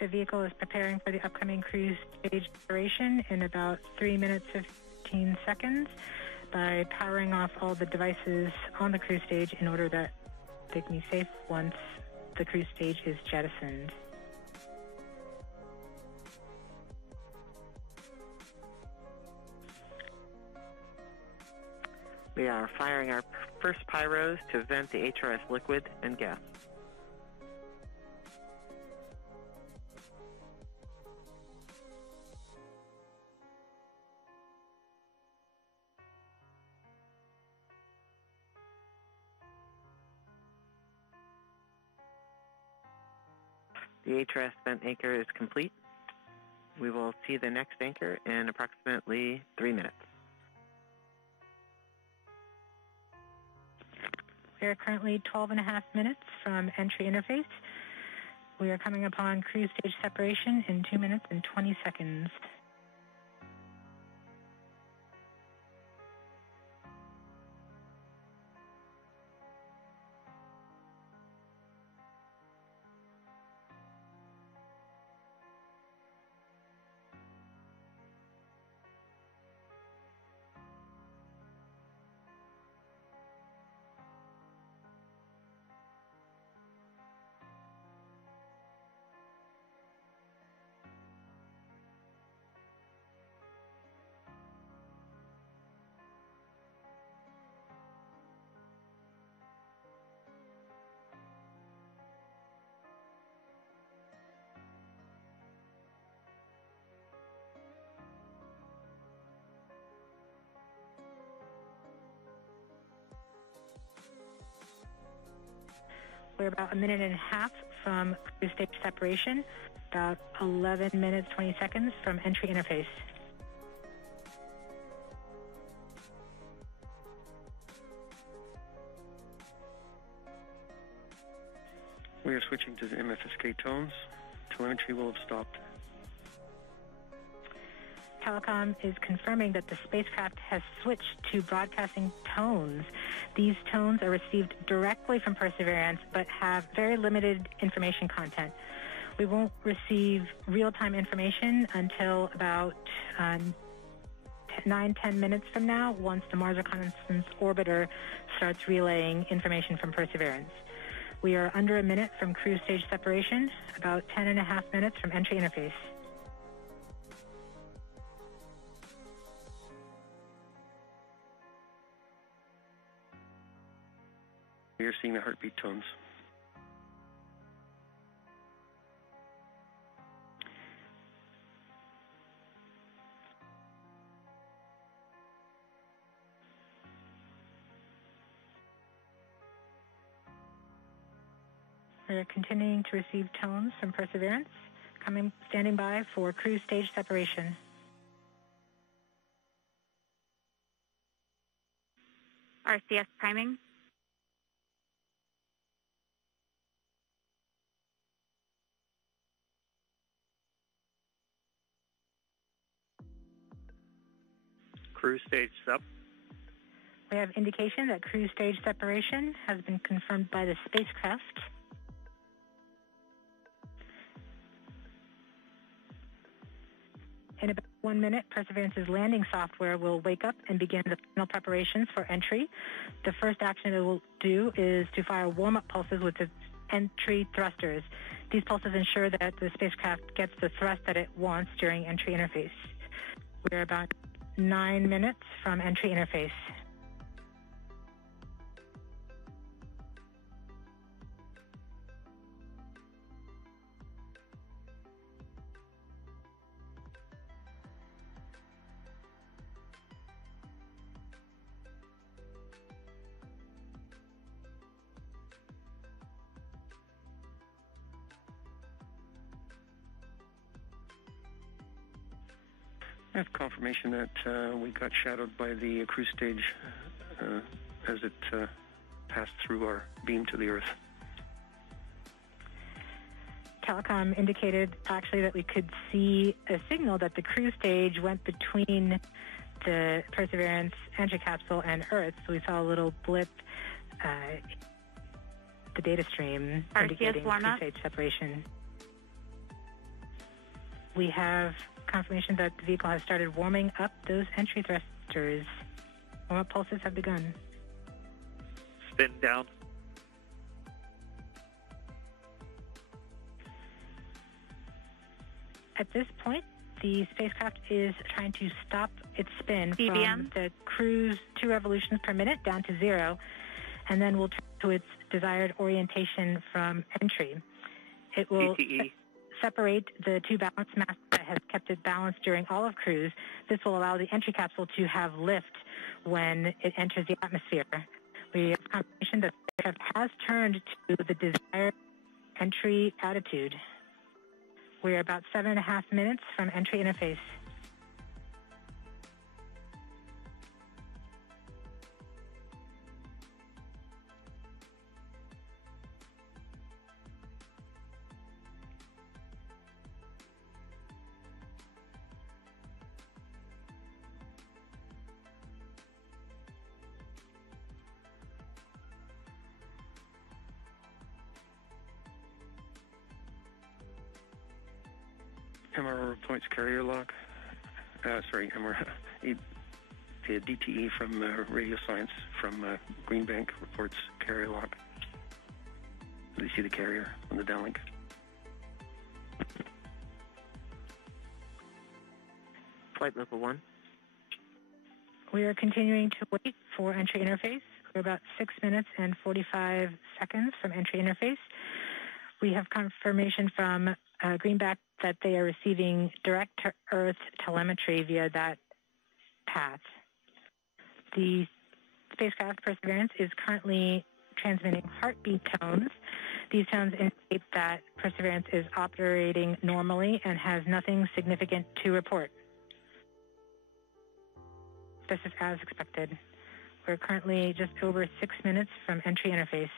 The vehicle is preparing for the upcoming cruise stage separation in about 3 minutes, 15 seconds by powering off all the devices on the cruise stage in order that they can be safe once the cruise stage is jettisoned. We are firing our first pyros to vent the HRS liquid and gas. The HRS vent anchor is complete. We will see the next anchor in approximately 3 minutes. We are currently 12.5 minutes from entry interface. We are coming upon cruise stage separation in 2 minutes and 20 seconds. We're about 1.5 minutes from cruise stage separation, about 11 minutes, 20 seconds from entry interface. We are switching to the MFSK tones. Telemetry will have stopped. Telecom is confirming that the spacecraft has switched to broadcasting tones. These tones are received directly from Perseverance, but have very limited information content. We won't receive real-time information until about 9-10 minutes from now, once the Mars Reconnaissance Orbiter starts relaying information from Perseverance. We are under 1 minute from cruise stage separation, about 10.5 minutes from entry interface. We are seeing the heartbeat tones. We are continuing to receive tones from Perseverance, standing by for cruise stage separation. RCS priming. Cruise stage sep. We have indication that cruise stage separation has been confirmed by the spacecraft. In about 1 minute, Perseverance's landing software will wake up and begin the final preparations for entry. The first action it will do is to fire warm-up pulses with its entry thrusters. These pulses ensure that the spacecraft gets the thrust that it wants during entry interface. We're about 9 minutes from entry interface. I have confirmation that we got shadowed by the cruise stage as it passed through our beam to the Earth. Telecom indicated actually that we could see a signal that the cruise stage went between the Perseverance entry capsule and Earth. So we saw a little blip, the data stream indicating cruise stage separation. We have confirmation that the vehicle has started warming up those entry thrusters. Warm-up pulses have begun. Spin down. At this point, the spacecraft is trying to stop its spin BBM. from the cruise 2 revolutions per minute down to 0. and then will turn to its desired orientation from entry. It will separate the two balance masses that has kept it balanced during all of cruise. This will allow the entry capsule to have lift when it enters the atmosphere. We have confirmation that the aircraft has turned to the desired entry attitude. We are about 7.5 minutes from entry interface. MRO reports carrier lock. MRO. The DTE from Radio Science from Green Bank reports carrier lock. So you see the carrier on the downlink. Flight level 1. We are continuing to wait for entry interface. We're about 6 minutes and 45 seconds from entry interface. We have confirmation from Greenback that they are receiving direct-to-Earth telemetry via that path. The spacecraft Perseverance is currently transmitting heartbeat tones. These tones indicate that Perseverance is operating normally and has nothing significant to report. This is as expected. We're currently just over 6 minutes from entry interface.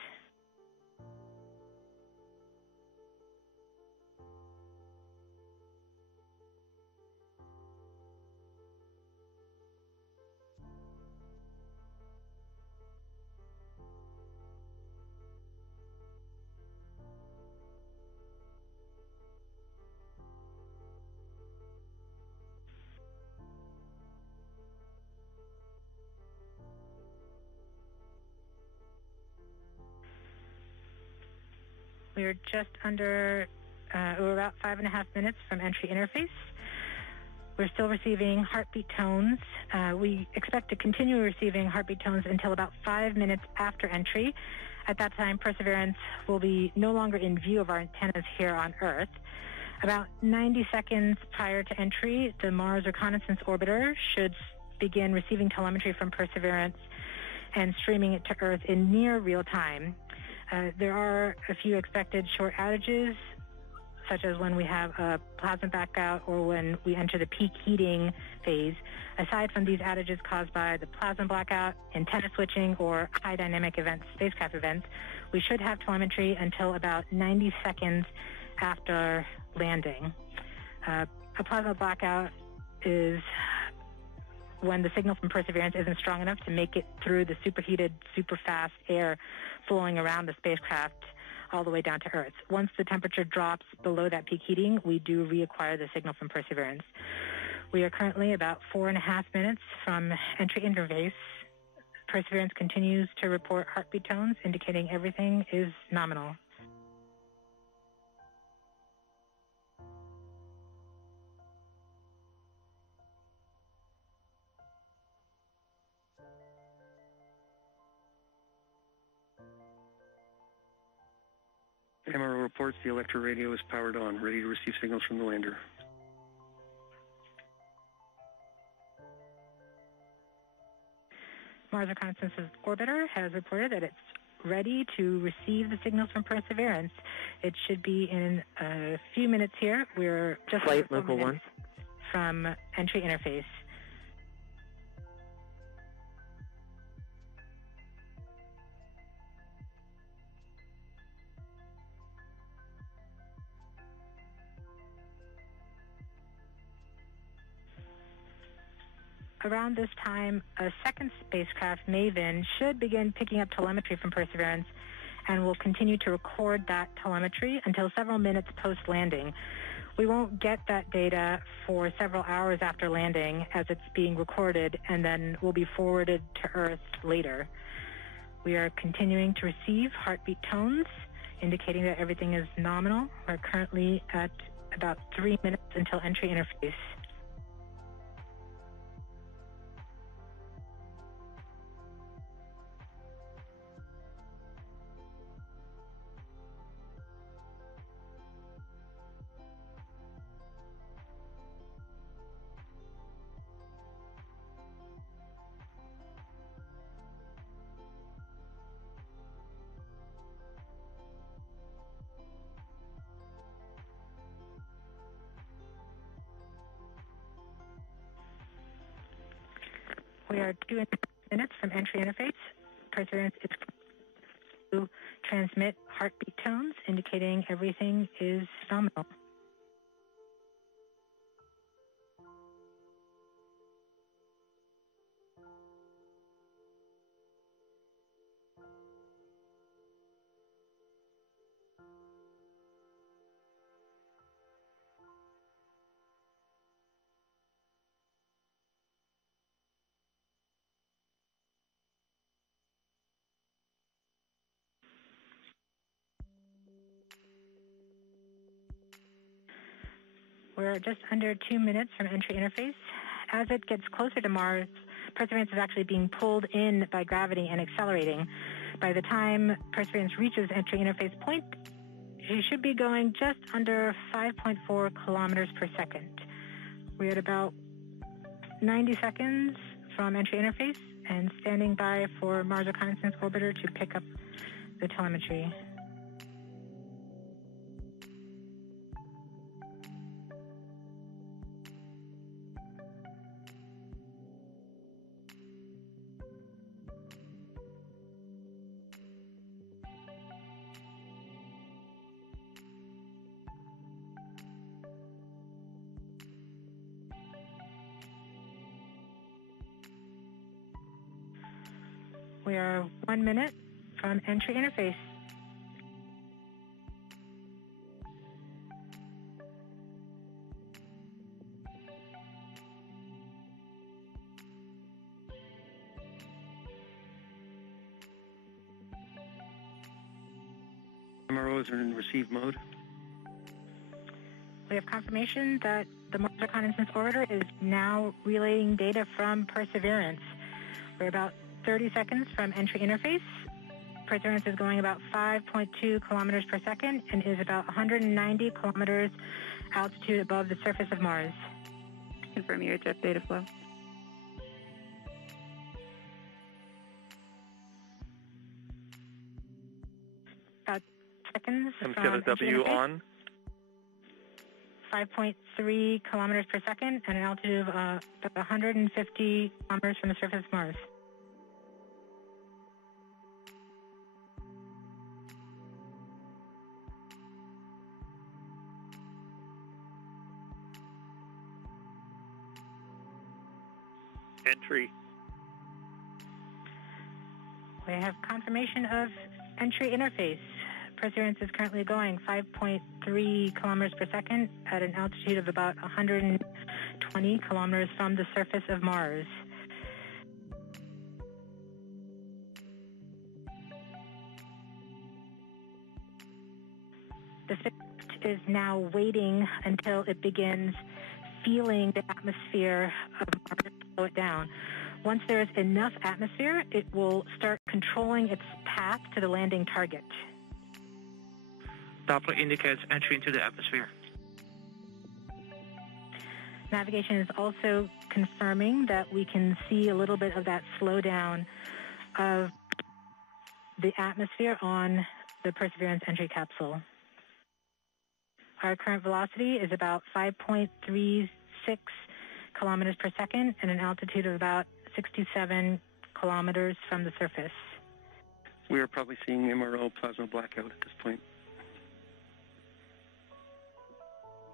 We're just we're about 5.5 minutes from entry interface. We're still receiving heartbeat tones. We expect to continue receiving heartbeat tones until about 5 minutes after entry. At that time, Perseverance will be no longer in view of our antennas here on Earth. About 90 seconds prior to entry, the Mars Reconnaissance Orbiter should begin receiving telemetry from Perseverance and streaming it to Earth in near real time. There are a few expected short outages, such as when we have a plasma blackout or when we enter the peak heating phase. Aside from these outages caused by the plasma blackout, antenna switching, or high dynamic events, spacecraft events, we should have telemetry until about 90 seconds after landing. A plasma blackout is when the signal from Perseverance isn't strong enough to make it through the superheated, super fast air flowing around the spacecraft all the way down to Earth. Once the temperature drops below that peak heating, we do reacquire the signal from Perseverance. We are currently about 4.5 minutes from entry interface. Perseverance continues to report heartbeat tones, indicating everything is nominal. MRO reports the electro radio is powered on, ready to receive signals from the lander. Mars Reconnaissance Orbiter has reported that it's ready to receive the signals from Perseverance. It should be in a few minutes here. We're just Flight level 1 from entry interface. Around this time, a second spacecraft, Maven, should begin picking up telemetry from Perseverance and will continue to record that telemetry until several minutes post-landing. We won't get that data for several hours after landing as it's being recorded and then will be forwarded to Earth later. We are continuing to receive heartbeat tones, indicating that everything is nominal. We're currently at about 3 minutes until entry interface. We are 2 minutes from entry interface. Perseverance is to transmit heartbeat tones, indicating everything is nominal. We're just under 2 minutes from entry interface. As it gets closer to Mars, Perseverance is actually being pulled in by gravity and accelerating. By the time Perseverance reaches entry interface point, she should be going just under 5.4 kilometers per second. We're at about 90 seconds from entry interface and standing by for Mars Reconnaissance Orbiter to pick up the telemetry. We are 1 minute from entry interface. MROs are in receive mode. We have confirmation that the Mars Reconnaissance Orbiter is now relaying data from Perseverance. We're about 30 seconds from entry interface. Perseverance is going about 5.2 kilometers per second and is about 190 kilometers altitude above the surface of Mars. Confirm UHF data flow. About seconds from MCW on. 5.3 kilometers per second and an altitude of about 150 kilometers from the surface of Mars. Entry. We have confirmation of entry interface. Perseverance is currently going 5.3 kilometers per second at an altitude of about 120 kilometers from the surface of Mars. The spacecraft is now waiting until it begins feeling the atmosphere of Mars to slow it down. Once there is enough atmosphere, it will start controlling its path to the landing target. Doppler indicates entry into the atmosphere. Navigation is also confirming that we can see a little bit of that slowdown of the atmosphere on the Perseverance entry capsule. Our current velocity is about 5.36 kilometers per second and an altitude of about 67 kilometers from the surface. We are probably seeing MRO plasma blackout at this point.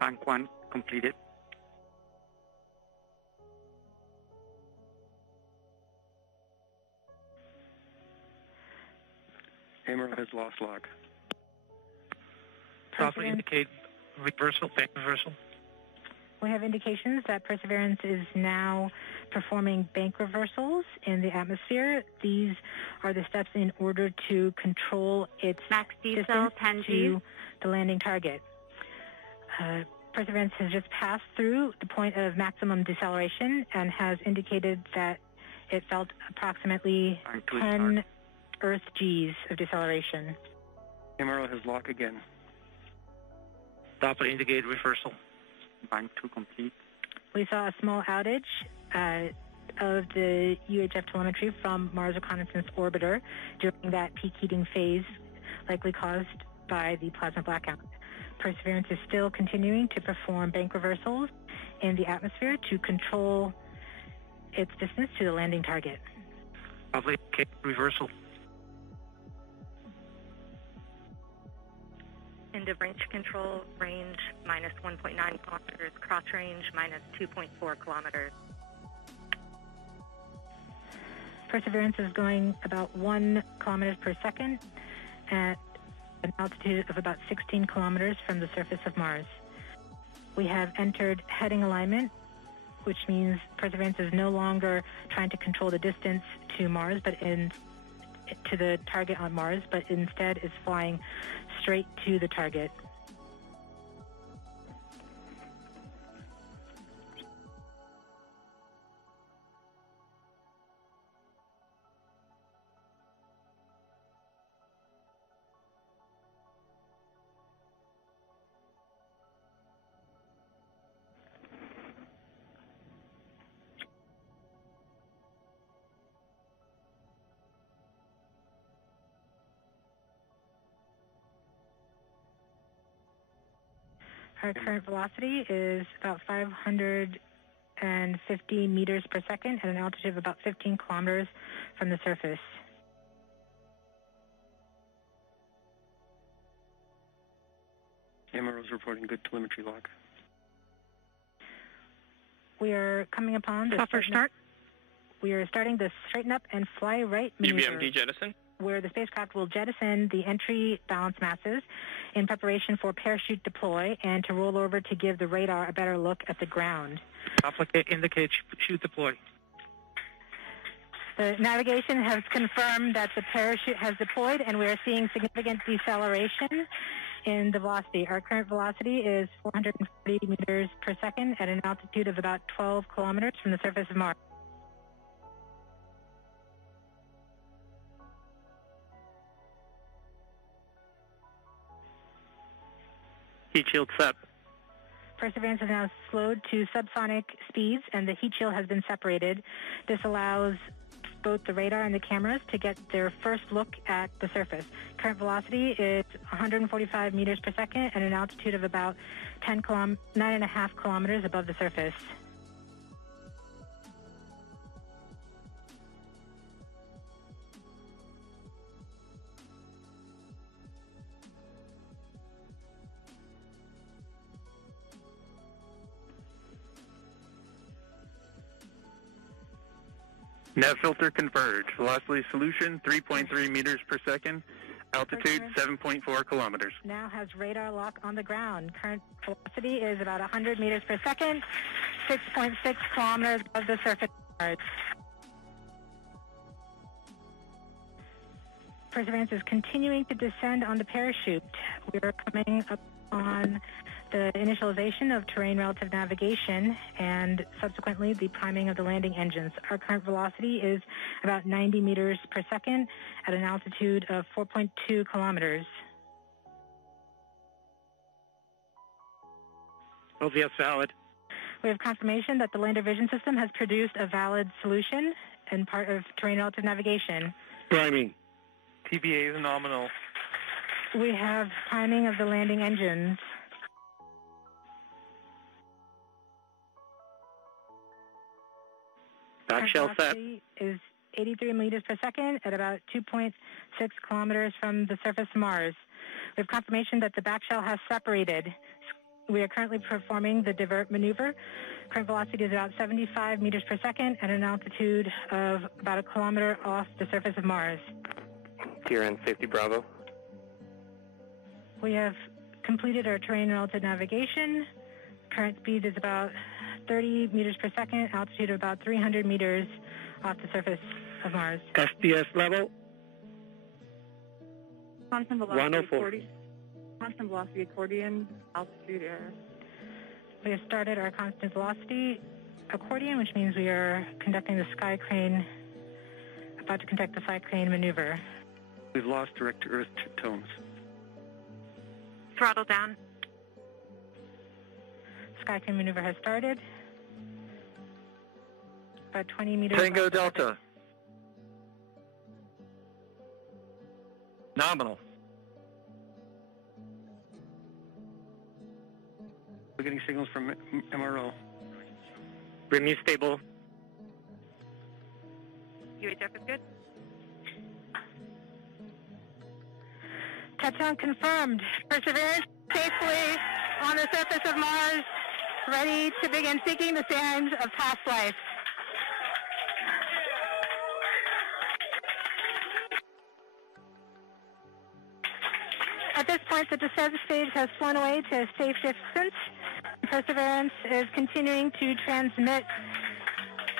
Bank 1 completed. MRO has lost log. Doppler indicate reversal, bank reversal. We have indications that Perseverance is now performing bank reversals in the atmosphere. These are the steps in order to control its distance to the landing target. Perseverance has just passed through the point of maximum deceleration and has indicated that it felt approximately 10 Earth Gs of deceleration. MRO has lock again. Doppler indicate reversal. Bank 2 complete. We saw a small outage of the UHF telemetry from Mars Reconnaissance Orbiter during that peak heating phase, likely caused by the plasma blackout. Perseverance is still continuing to perform bank reversals in the atmosphere to control its distance to the landing target. Lovely. Okay, reversal. End of range control, range minus 1.9 kilometers, cross range minus 2.4 kilometers. Perseverance is going about 1 kilometers per second at an altitude of about 16 kilometers from the surface of Mars. We have entered heading alignment, which means Perseverance is no longer trying to control the distance to Mars, to the target on Mars, but instead is flying straight to the target. Our current velocity is about 550 meters per second at an altitude of about 15 kilometers from the surface. MRO's reporting good telemetry log. We are coming upon the start. We are starting the straighten up and fly right maneuver, UBMD jettison. where the spacecraft will jettison the entry balance masses in preparation for parachute deploy and to roll over to give the radar a better look at the ground. Indicate chute deploy. The navigation has confirmed that the parachute has deployed, and we are seeing significant deceleration in the velocity. Our current velocity is 440 meters per second at an altitude of about 12 kilometers from the surface of Mars. Heat shield set. Perseverance is now slowed to subsonic speeds, and the heat shield has been separated. This allows both the radar and the cameras to get their first look at the surface. Current velocity is 145 meters per second at an altitude of about 9.5 kilometers above the surface. Nav filter converge. Velocity solution 3.3 meters per second. Altitude 7.4 kilometers. Now has radar lock on the ground. Current velocity is about 100 meters per second, 6.6 kilometers above the surface of Mars. Perseverance is continuing to descend on the parachute. We are coming up on the initialization of terrain relative navigation and subsequently the priming of the landing engines. Our current velocity is about 90 meters per second at an altitude of 4.2 kilometers. LVS valid. We have confirmation that the lander vision system has produced a valid solution and part of terrain relative navigation. Priming. TBA is nominal. We have priming of the landing engines. Back shell set. Is 83 meters per second at about 2.6 kilometers from the surface of Mars. We have confirmation that the back shell has separated. We are currently performing the divert maneuver. Current velocity is about 75 meters per second at an altitude of about a kilometer off the surface of Mars. TRN safety Bravo. We have completed our terrain relative navigation. Current speed is about 30 meters per second, altitude of about 300 meters off the surface of Mars. SDS level. Constant velocity 104. 40. Constant velocity accordion, altitude error. We have started our constant velocity accordion, which means we are conducting the sky crane, about to conduct the sky crane maneuver. We've lost direct to Earth tones. Throttle down. Sky crane maneuver has started. About 20 meters. Tango Delta. Nominal. We're getting signals from MRO. Bring me stable. UHF is good. Touchdown confirmed. Perseverance safely on the surface of Mars, ready to begin seeking the signs of past life. At this point, the descent stage has flown away to a safe distance. Perseverance is continuing to transmit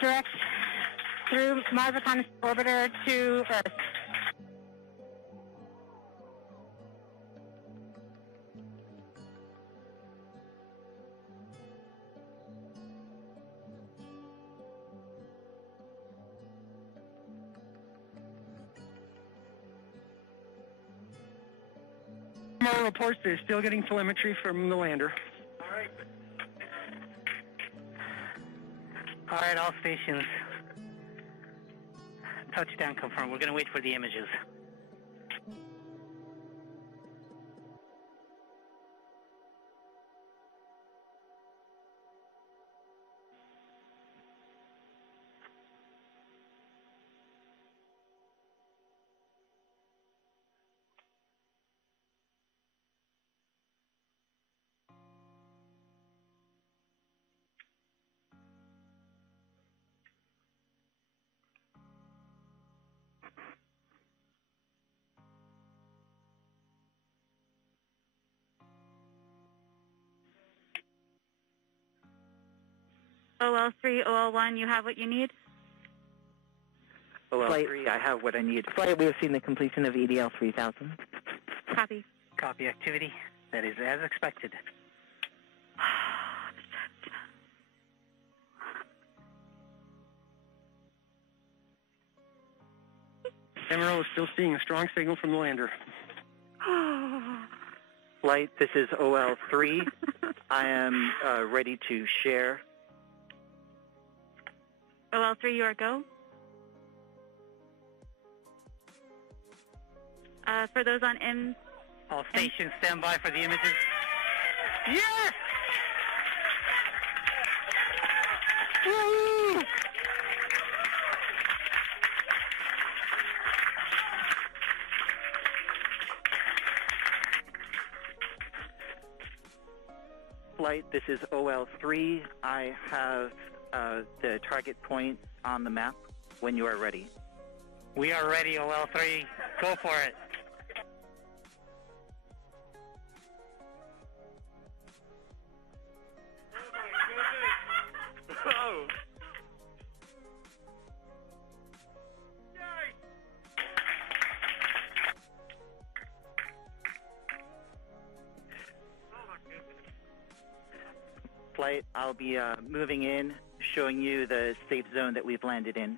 direct through Mars Reconnaissance Orbiter to Earth. More reports they're still getting telemetry from the lander. All right, all stations. Touchdown confirmed. We're going to wait for the images. OL3, OL1, you have what you need? OL3, I have what I need. Flight, we have seen the completion of EDL 3000. Copy. Copy activity. That is as expected. MRO is still seeing a strong signal from the lander. Flight, this is OL3. I am ready to share. OL3, you are go. For those on M... All stations stand by for the images. Yes! Woo! Flight, this is OL3. I have the target point on the map when you are ready. We are ready, OL3. Go for it. Oh. Flight, I'll be moving in, showing you the safe zone that we've landed in.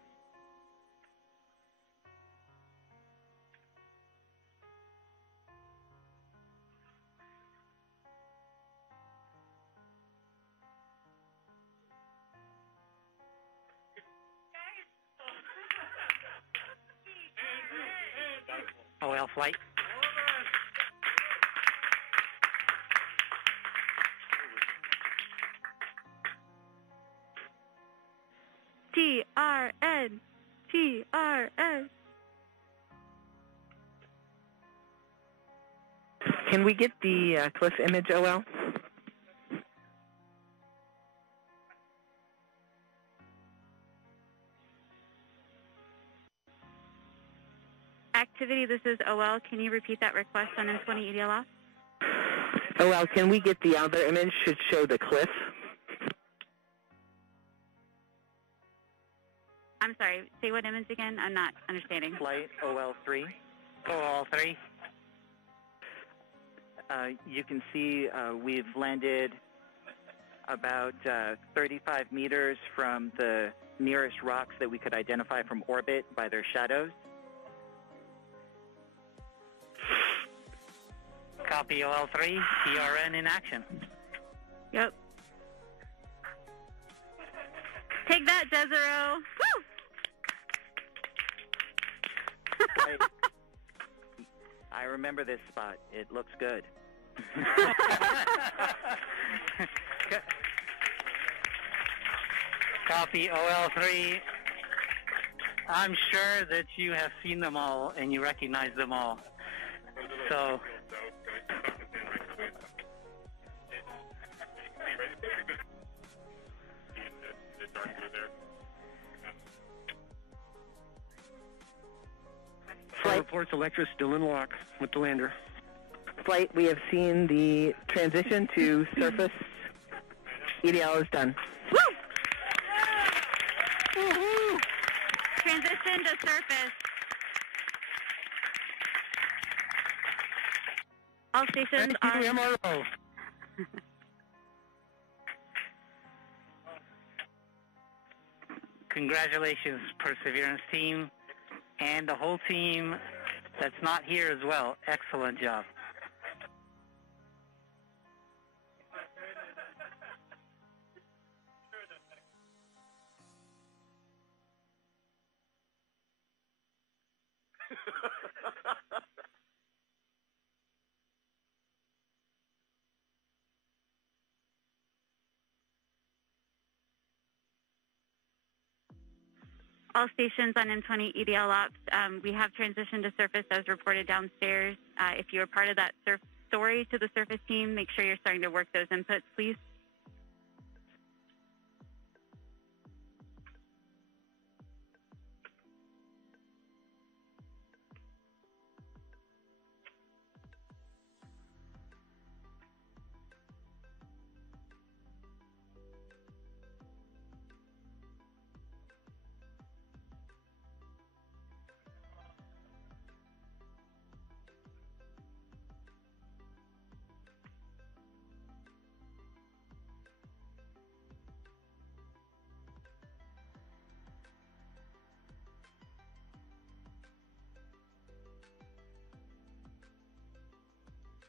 OL flight. TRN. TRN. Can we get the cliff image, OL? Activity, this is OL. Can you repeat that request on M20 EDL off? OL, can we get the other image? Should show the cliff. I'm sorry, say what image again? I'm not understanding. Flight OL3. OL3. You can see we've landed about 35 meters from the nearest rocks that we could identify from orbit by their shadows. Copy OL3. TRN in action. Yep. Take that, Jezero. Woo! I remember this spot. It looks good. Copy OL3. I'm sure that you have seen them all and you recognize them all. So, Flight reports Electra still in lock with the lander. Flight, we have seen the transition to surface. EDL is done. Woo! Woo-hoo! Transition to surface. All stations Thank you, MRO. congratulations, Perseverance team, and the whole team that's not here as well. Excellent job. All stations on M20 EDL ops, we have transitioned to surface as reported downstairs. If you are part of that story to the surface team, make sure you're starting to work those inputs, please.